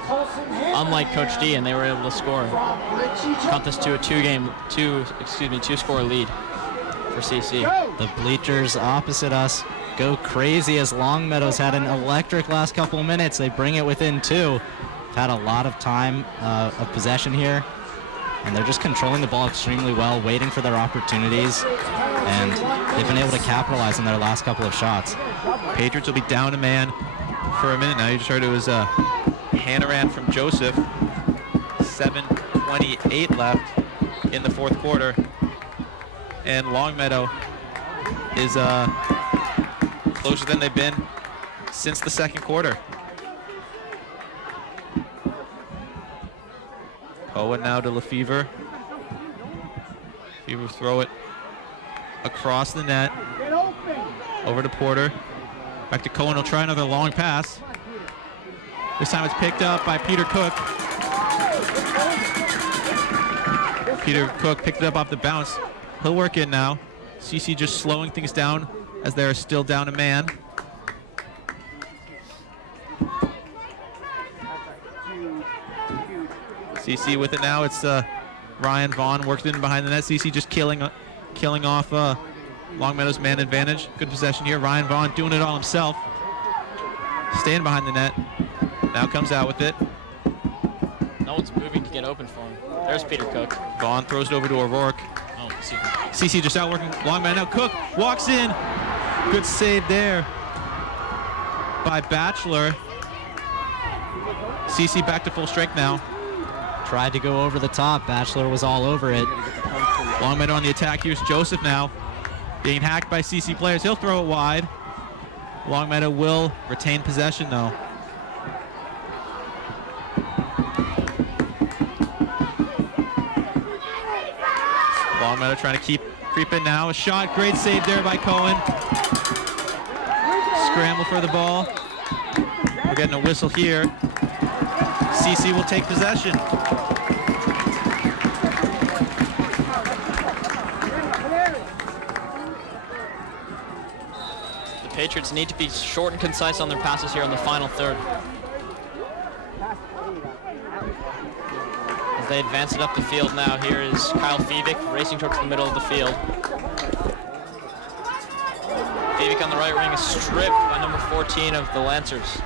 unlike Coach D, and they were able to score. Cut this to a two-score lead for CC. The bleachers opposite us go crazy as Longmeadow's had an electric last couple of minutes. They bring it within 2. Had a lot of time of possession here, and they're just controlling the ball extremely well, waiting for their opportunities, and they've been able to capitalize on their last couple of shots. Patriots will be down a man for a minute now. You just heard it was Hanran from Joseph. 7:28 left in the fourth quarter, and Longmeadow is closer than they've been since the second quarter. Owen now to Lefevre. Lefevre throw it across the net. Over to Porter. Back to Cohen. He'll try another long pass. This time it's picked up by Peter Cook. Peter Cook picked it up off the bounce. He'll work in now. CC just slowing things down as they're still down a man. CC with it now. It's Ryan Vaughn worked in behind the net. CC just killing off Longmeadow's man advantage. Good possession here. Ryan Vaughn doing it all himself. Staying behind the net. Now comes out with it. No one's moving to get open for him. There's Peter Cook. Vaughn throws it over to O'Rourke. Oh, CC just outworking Longmeadow. Now Cook walks in. Good save there by Batchelor. CC back to full strength now. Tried to go over the top. Batchelor was all over it. Longmeadow on the attack. Here's Joseph now. Being hacked by CC players. He'll throw it wide. Longmeadow will retain possession though. Longmeadow trying to creep in now. A shot. Great save there by Cohen. Scramble for the ball. We're getting a whistle here. CC will take possession. The Patriots need to be short and concise on their passes here in the final third. As they advance it up the field now, here is Kyle Fevick racing towards the middle of the field. Fevick on the right wing is stripped by number 14 of the Lancers.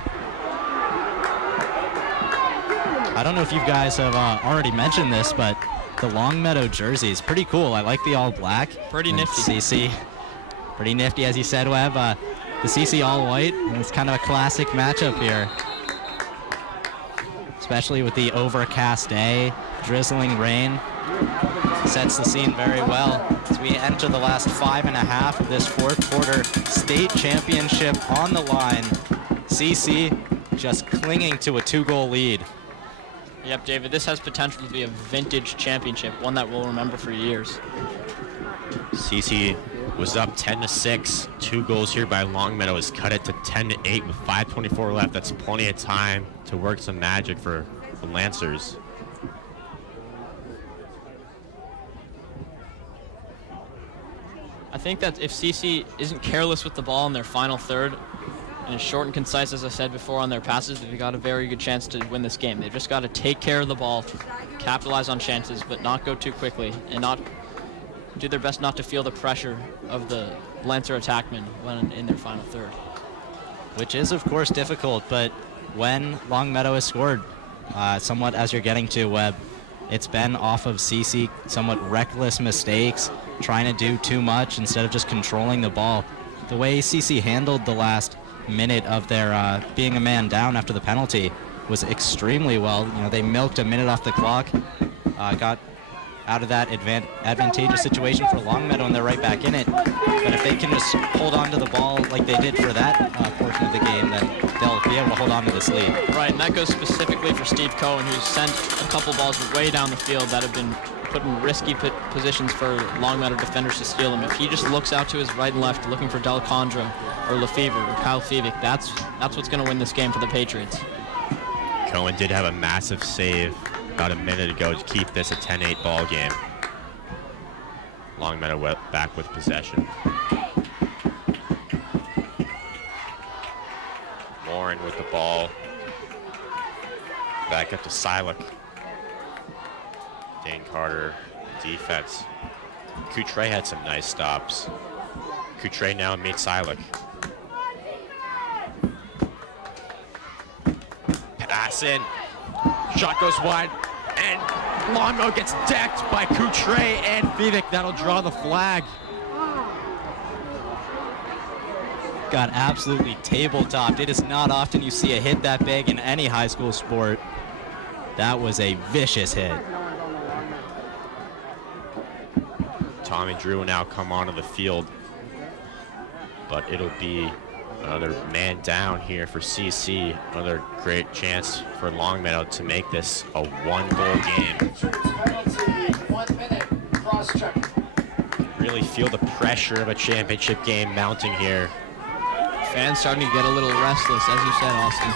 I don't know if you guys have already mentioned this, but the Longmeadow jersey is pretty cool. I like the all black. Pretty And nifty. CC, pretty nifty, as you said, Webb. The CC all white, and it's kind of a classic matchup here, especially with the overcast day, drizzling rain. Sets the scene very well as we enter the last 5.5 of this fourth quarter. State championship on the line. CC just clinging to a 2-goal lead. Yep, David, this has potential to be a vintage championship, one that we'll remember for years. CC was up 10-6. 2 goals here by Longmeadow has cut it to 10-8 with 5:24 left. That's plenty of time to work some magic for the Lancers. I think that if CC isn't careless with the ball in their final third and is short and concise, as I said before, on their passes, they've got a very good chance to win this game. They've just got to take care of the ball, capitalize on chances, but not go too quickly, and not do their best not to feel the pressure of the Lancer attackmen when in their final third. Which is, of course, difficult, but when Longmeadow has scored, somewhat as you're getting to, Webb, it's been off of CC somewhat reckless mistakes, trying to do too much instead of just controlling the ball. The way CC handled the last minute of their being a man down after the penalty was extremely well. You know, they milked a minute off the clock, got out of that advantageous situation for Longmeadow, and they're right back in it. But if they can just hold on to the ball like they did for that portion of the game, then they'll be able to hold on to this lead. Right, and that goes specifically for Steve Cohen, who's sent a couple balls way down the field that have been put in risky positions for Longmeadow defenders to steal them. If he just looks out to his right and left looking for Del Condra or Lefevre or Kyle Fevic, that's what's going to win this game for the Patriots. Cohen did have a massive save about a minute ago to keep this a 10-8 ball game. Longmeadow back with possession. Morin with the ball. Back up to Silik. Dane Carter, defense. Coutre had some nice stops. Coutre now meets Silik. Pass in. Shot goes wide. And Longmeadow gets decked by Coutre and Fevic. That'll draw the flag. Got absolutely tabletopped. It is not often you see a hit that big in any high school sport. That was a vicious hit. Tommy Drew will now come onto the field, but it'll be another man down here for CC. Another great chance for Longmeadow to make this a 1-goal game. 1 minute, cross check. Really feel the pressure of a championship game mounting here. Fans starting to get a little restless, as you said, Austin.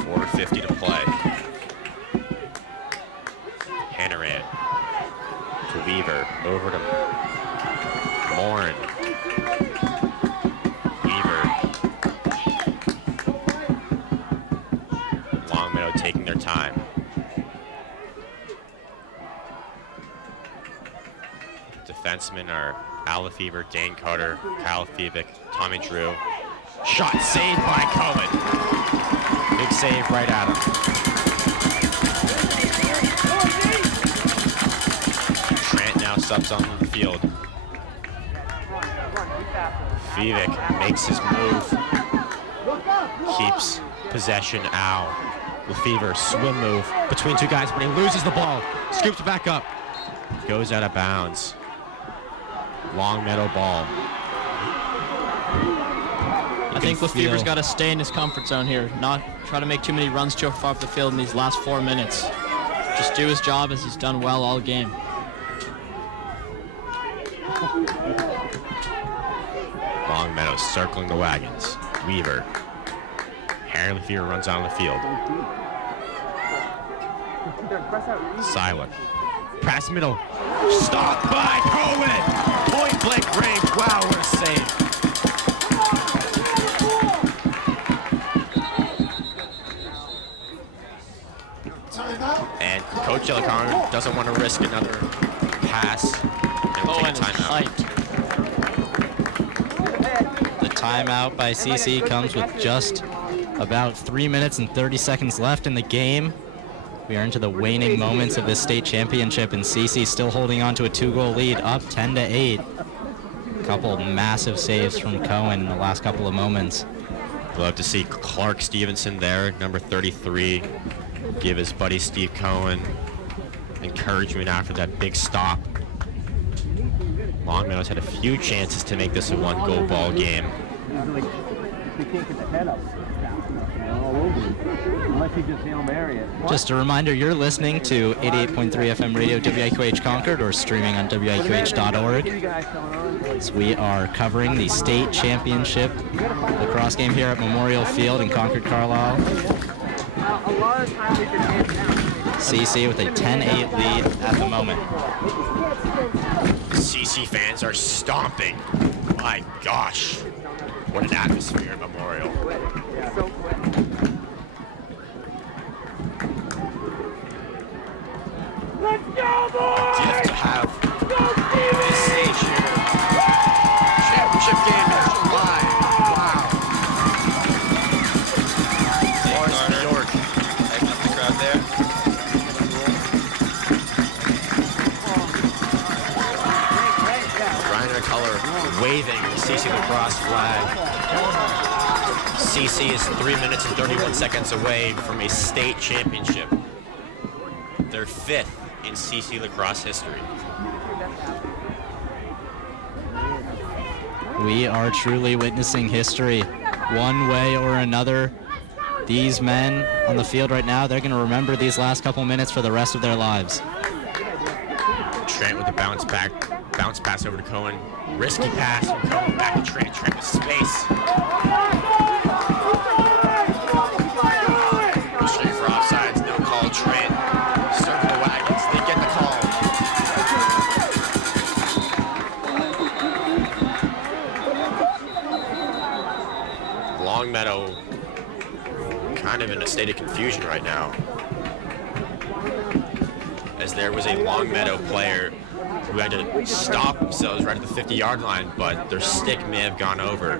4:50 to play. Hannaran to Weaver, over to Morin. Weaver. Longmeadow taking their time. Defensemen are Al Lefevre, Dane Carter, Kyle Fevic, Tommy Drew. Shot saved by Cohen. Big save right at him. Trent now subs onto the field. Fevic makes his move. Keeps possession. Al Lefevre, swim move between two guys, but he loses the ball. Scoops it back up. Goes out of bounds. Longmeadow ball. I think Lefevre's got to stay in his comfort zone here, not try to make too many runs too far up the field in these last 4 minutes. Just do his job as he's done well all game. Longmeadow circling the wagons. Weaver. Harry Lefevre runs out on the field. Silik. Pass middle. Stopped by Cohen. Point blank range. Wow, what a save. Timeout. And Coach Delaconner doesn't want to risk another pass. Cohen is hyped. The timeout by CC comes with just About 3 minutes and 30 seconds left in the game. We are into the waning moments of this state championship, and CC still holding on to a 2-goal lead, up 10-8. A couple massive saves from Cohen in the last couple of moments. Love to see Clark Stevenson there, number 33, give his buddy Steve Cohen encouragement after that big stop. Longmeadow's had a few chances to make this a 1-goal ball game. They can't get the head up all over him, unless you just Hail Mary it. Just a reminder, you're listening to 88.3 FM radio WIQH Concord or streaming on WIQH.org. As we are covering the state championship lacrosse game here at Memorial Field in Concord, Carlisle. CC with a 10-8 lead at the moment. CC fans are stomping. My gosh, what an atmosphere at Memorial. Let's go, boys! Gift to have this stage here. Championship game in July. Wow. Lawrence, New York. Hyping up the crowd there. Reiner Color waving the CC Lacrosse flag. CC is 3 minutes and 31 seconds away from a state championship. Their 5th in CC Lacrosse history. We are truly witnessing history. One way or another, these men on the field right now, they're going to remember these last couple minutes for the rest of their lives. Trent with the bounce pass over to Cohen. Risky pass from Cohen back to Trent. Trent with space. Go straight for offsides, no call. Trent, circle the wagons, they get the call. Longmeadow kind of in a state of confusion right now, as there was a Longmeadow player who had to stop themselves right at the 50-yard line, but their stick may have gone over.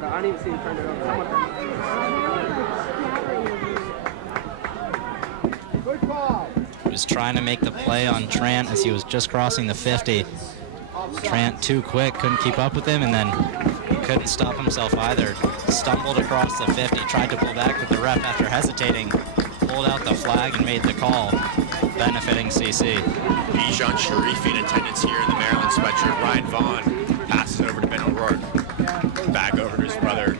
He was trying to make the play on Trant as he was just crossing the 50. Trant too quick, couldn't keep up with him, and then couldn't stop himself either. Stumbled across the 50, tried to pull back with the ref after hesitating, pulled out the flag and made the call, benefiting CC. Bijan Sharifi in attendance here in the Maryland sweatshirt. Ryan Vaughn passes over to Ben O'Rourke. Back over to his brother,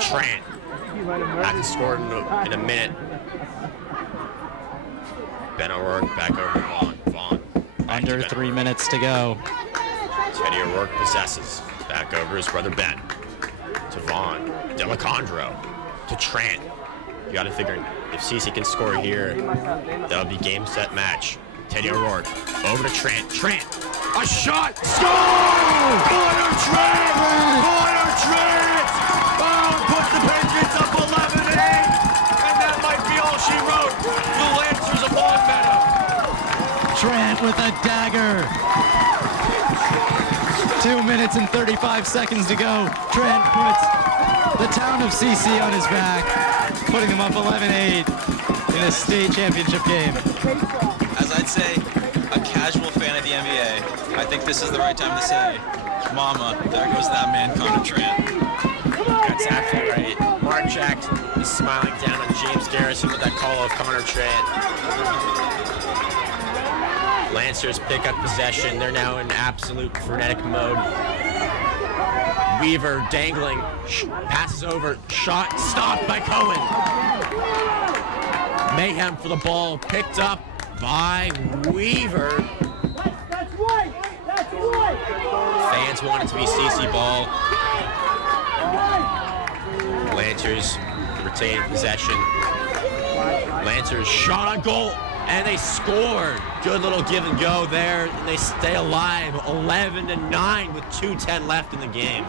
Trant. Hasn't scored in a minute. Ben O'Rourke back over to Vaughn. Under 3 minutes to go. Teddy O'Rourke possesses. Back over his brother Ben. To Vaughn. Delacondro. To Trant. You got to figure if CC can score here, that'll be game, set, match. Teddy O'Rourke. Over to Trant. Trant. A shot. Score! Corner Trant! Corner Trant! Oh, puts the Patriots up 11-8. And that might be all she wrote. The Lancers of Longmeadow. Trant with a dagger. 2 minutes and 35 seconds to go. Trent puts the town of CC on his back, putting them up 11-8 in a state championship game. As I'd say, a casual fan of the NBA, I think this is the right time to say, Mama, there goes that man, Connor Trant. That's exactly right. Mark Jack is smiling down on James Garrison with that call of Connor Trant. Lancers pick up possession. They're now in absolute frenetic mode. Weaver dangling, passes over, shot, stopped by Cohen. Mayhem for the ball, picked up by Weaver. Fans want it to be CC ball. Lancers retain possession. Lancers shot on goal, and they scored. Good little give and go there, and they stay alive, 11-9 with 2:10 left in the game.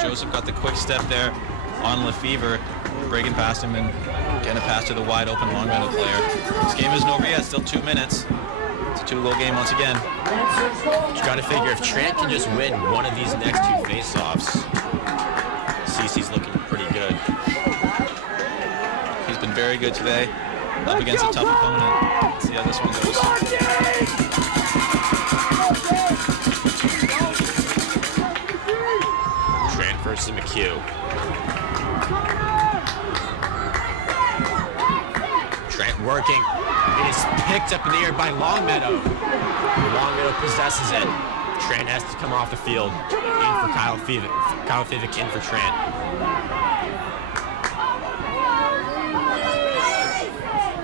Joseph got the quick step there on Lefevre, breaking past him and getting a pass to the wide open Longmeadow player. This game isn't over yet, still 2 minutes. It's a 2-goal game once again. You got to figure if Trent can just win one of these next two faceoffs, CC's looking pretty good. very good today up against a tough opponent. Let's see how this one goes. Trent versus McHugh. Trent working. It is picked up in the air by Longmeadow. Longmeadow possesses it. Trent has to come off the field. In for Kyle Fivic. Kyle Fivic in for Trent.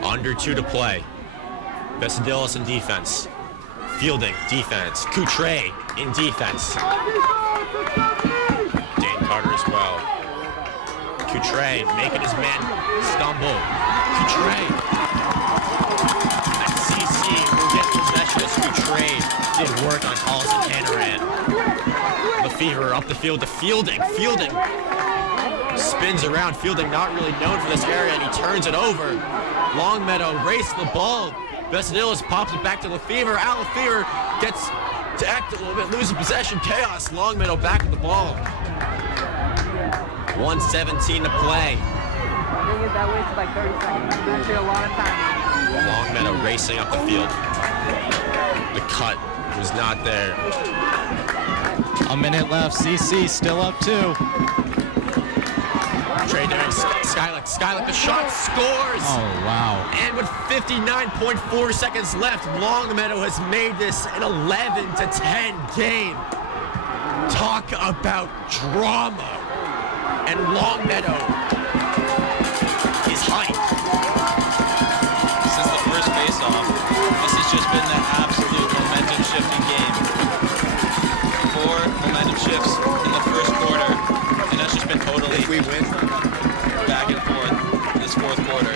Under 2 to play. Vesadilis in defense. Fielding, defense. Coutre in defense. Dane Carter as well. Coutre making his man stumble. Coutre. And CC will get possession as Coutre did work on Paulson Hannaran. Lefevre up the field to Fielding. Fielding spins around. Fielding not really known for this area, and he turns it over. Longmeadow races the ball. Vesadilis pops it back to Lefevre. Al Lefevre gets decked a little bit, losing possession. Chaos. Longmeadow back with the ball. 1:17 to play. Longmeadow racing up the field. The cut was not there. A minute left. CC still up 2. Trey there, Skylick, the shot scores! Oh, wow. And with 59.4 seconds left, Longmeadow has made this an 11-10 game. Talk about drama. And Longmeadow is hyped. Since the first face-off, this has just been that absolute momentum-shifting game. 4 momentum shifts in the first quarter, and that's just been totally If we win, back and forth this fourth quarter.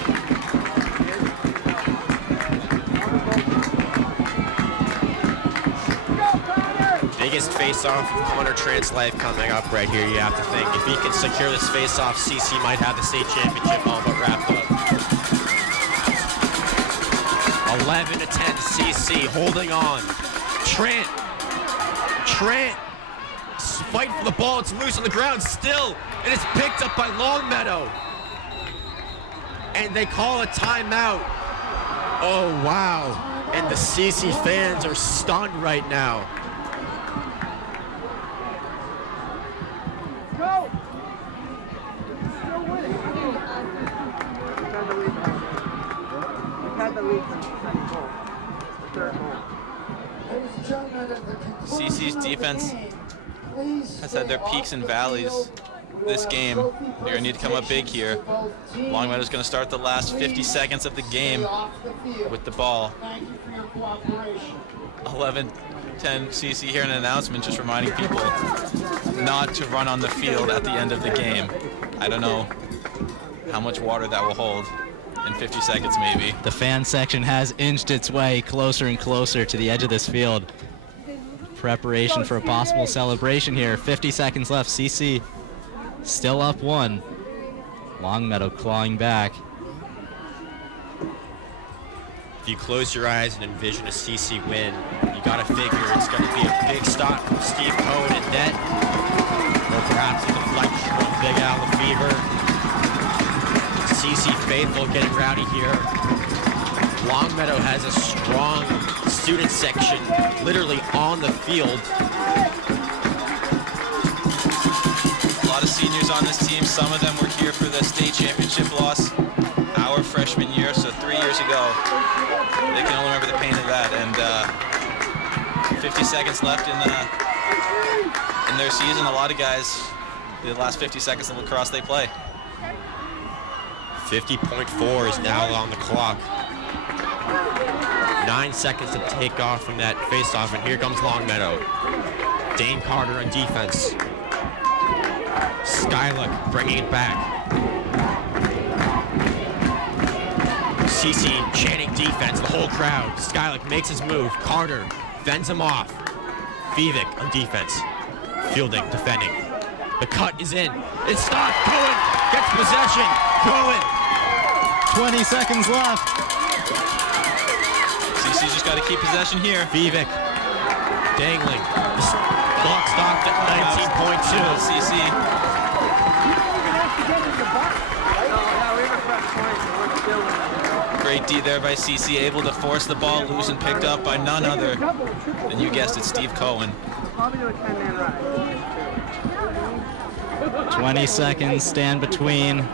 Biggest face-off of Connor Trent's life coming up right here, you have to think. If he can secure this face-off, CC might have the state championship all but wrapped up. 11-10 CC, holding on. Trent fight for the ball, it's loose on the ground still, and it's picked up by Longmeadow. And they call a timeout. Oh, wow. And the CC fans are stunned right now. CC's defense has had their peaks and valleys this game. They're going to need to come up big here. Longmeadow's going to start the last 50 seconds of the game with the ball. 11-10 CC here, an announcement just reminding people not to run on the field at the end of the game. I don't know how much water that will hold in 50 seconds maybe. The fan section has inched its way closer and closer to the edge of this field. Preparation for a possible celebration here. 50 seconds left. CC still up 1. Longmeadow clawing back. If you close your eyes and envision a CC win, you gotta figure it's gonna be a big stop from Steve Cohen in net, or perhaps a deflection from Big Al Lefevre. CC faithful getting rowdy here. Longmeadow has a strong student section literally on the field. A lot of seniors on this team. Some of them were here for the state championship loss our freshman year, so 3 years ago. They can only remember the pain of that. And 50 seconds left in their season. A lot of guys, the last 50 seconds of lacrosse they play. 50.4 is now on the clock. 9 seconds to take off from that face-off, and here comes Longmeadow. Dane Carter on defense. Skylick bringing it back. CC chanting defense, the whole crowd. Skylick makes his move. Carter fends him off. Fivic on defense. Fielding, defending. The cut is in. It's stopped. Cohen gets possession. Cohen. 20 seconds left. CC's just got to keep possession here. Fivic dangling. The clock stopped at 19.2. CC. Great D there by CC, able to force the ball loose and picked up by none other than, you guessed it, Steve Cohen. 20 seconds stand between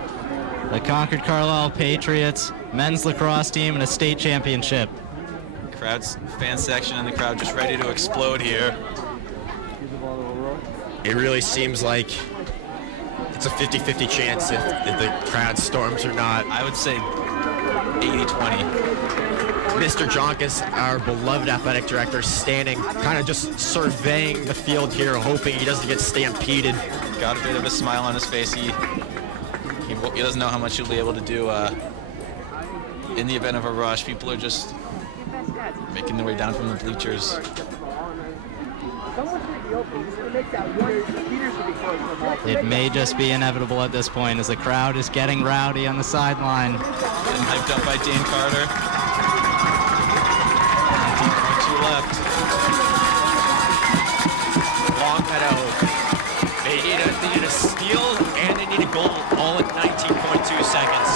the Concord Carlisle Patriots men's lacrosse team and a state championship. Crowd's fan section and the crowd just ready to explode here. It really seems like it's a 50-50 chance if the crowd storms or not. I would say 80-20. Mr. Jonkus, our beloved athletic director, standing, kind of just surveying the field here, hoping he doesn't get stampeded. Got a bit of a smile on his face. He doesn't know how much he'll be able to do in the event of a rush. People are just making their way down from the bleachers. It may just be inevitable at this point as the crowd is getting rowdy on the sideline. Getting hyped up by Dane Carter. 19.2 left. Longmeadow, they need a steal and they need a goal all at 19.2 seconds.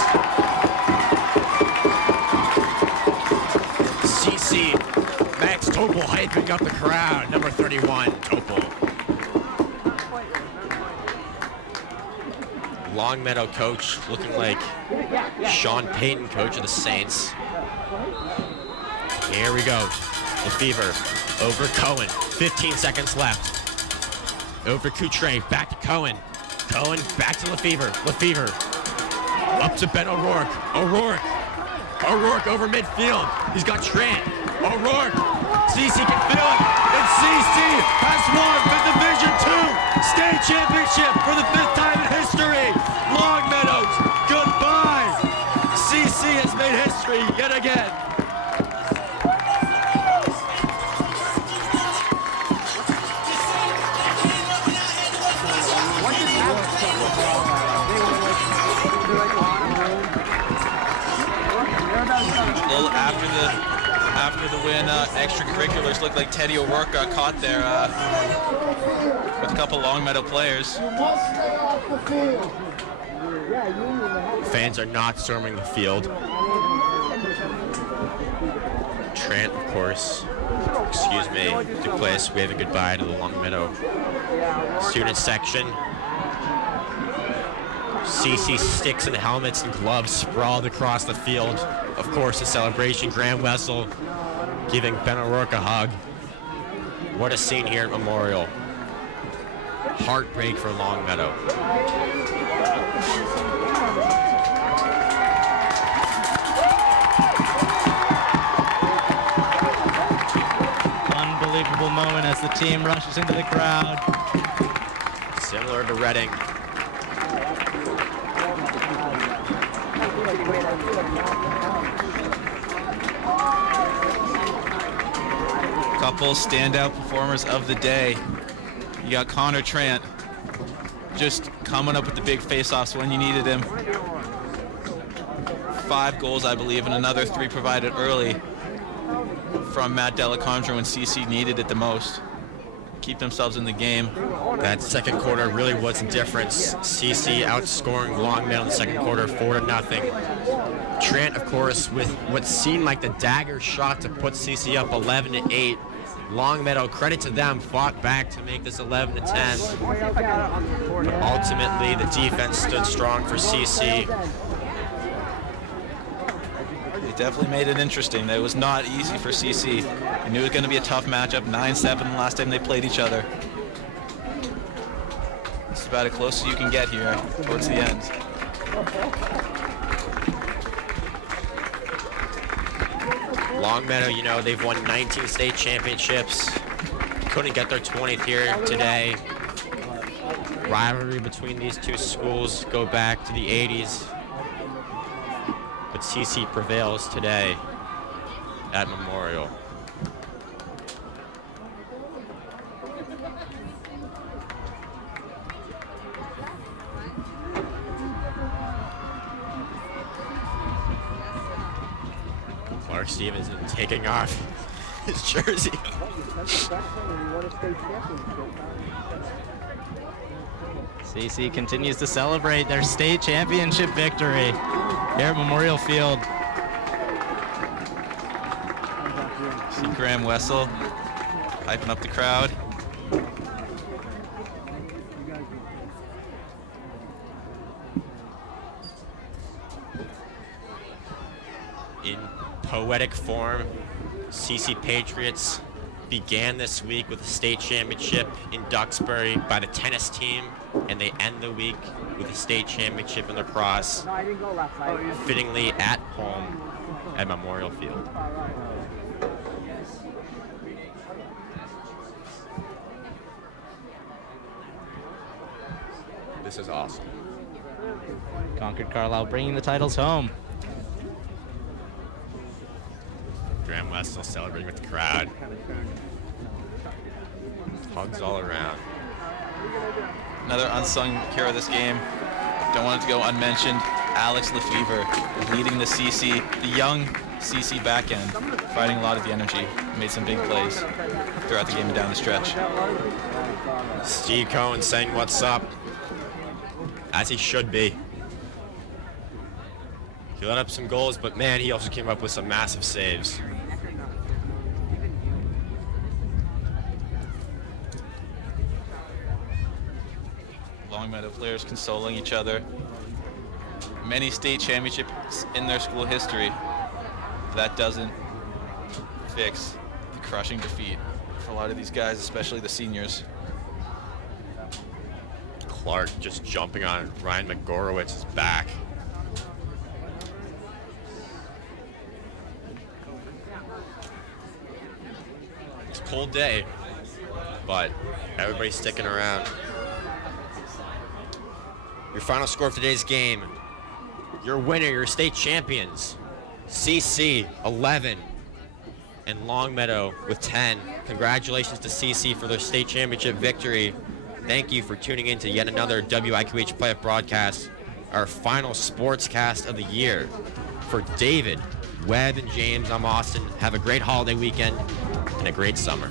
CC, Max Topol hyping up the crowd, number 31, Topol. Longmeadow coach looking like Sean Payton, coach of the Saints. Here we go. Lefevre over Cohen. 15 seconds left. Over Coutre. Back to Cohen. Cohen back to Lefevre. Lefevre up to Ben O'Rourke. O'Rourke over midfield. He's got Trant. O'Rourke. CC can feel it. And CC has won the Division II state championship for the 5th time in history. Longmeadow, goodbye. CC has made history yet again. Well, after the win, extracurriculars looked like Teddy O'Rourke got caught there with a couple Longmeadow players. You must stay off the field. Fans are not storming the field. Trant, of course, Duplass waving goodbye to the Longmeadow student section. CC sticks and helmets and gloves sprawled across the field. Of course, the celebration, Graham Wessel giving Ben O'Rourke a hug. What a scene here at Memorial. Heartbreak for Longmeadow. Unbelievable moment as the team rushes into the crowd. Similar to Reading. Couple standout performers of the day. You got Connor Trant just coming up with the big face-offs when you needed him. 5 goals, I believe, and another 3 provided early from Matt Delacondra when CC needed it the most. Keep themselves in the game. That second quarter really was the difference. CC outscoring Longmeadow in the second quarter 4-0. Trant, of course, with what seemed like the dagger shot to put CC up 11-8. Longmeadow, credit to them, fought back to make this 11-10. But ultimately, the defense stood strong for CC. They definitely made it interesting. It was not easy for CC. You knew it was going to be a tough matchup. 9-7 the last time they played each other. It's about as close as you can get here towards the end. Longmeadow, you know, they've won 19 state championships. Couldn't get their 20th here today. Rivalry between these two schools go back to the 80s. But CC prevails today at Memorial. Clark Stevenson taking off his jersey. CC continues to celebrate their state championship victory here at Memorial Field. See Graham Wessel hyping up the crowd. In poetic form, CC Patriots began this week with a state championship in Duxbury by the tennis team, and they end the week with a state championship in lacrosse, fittingly at home at Memorial Field. This is awesome. Concord Carlisle bringing the titles home. Graham Wessel celebrating with the crowd. Hugs all around. Another unsung hero of this game. Don't want it to go unmentioned. Alex Lefevre leading the CC, the young CC back end, providing a lot of the energy. Made some big plays throughout the game and down the stretch. Steve Cohen saying what's up, as he should be. He let up some goals, but man, he also came up with some massive saves. Longmeadow players consoling each other. Many state championships in their school history. That doesn't fix the crushing defeat for a lot of these guys, especially the seniors. Clark just jumping on Ryan McGorowitz's back. It's a cold day, but everybody's sticking around. Your final score of today's game, your winner, your state champions, CC 11 and Longmeadow with 10. Congratulations to CC for their state championship victory. Thank you for tuning in to yet another WIQH playoff broadcast, our final sportscast of the year. For David, Webb, and James, I'm Austin. Have a great holiday weekend and a great summer.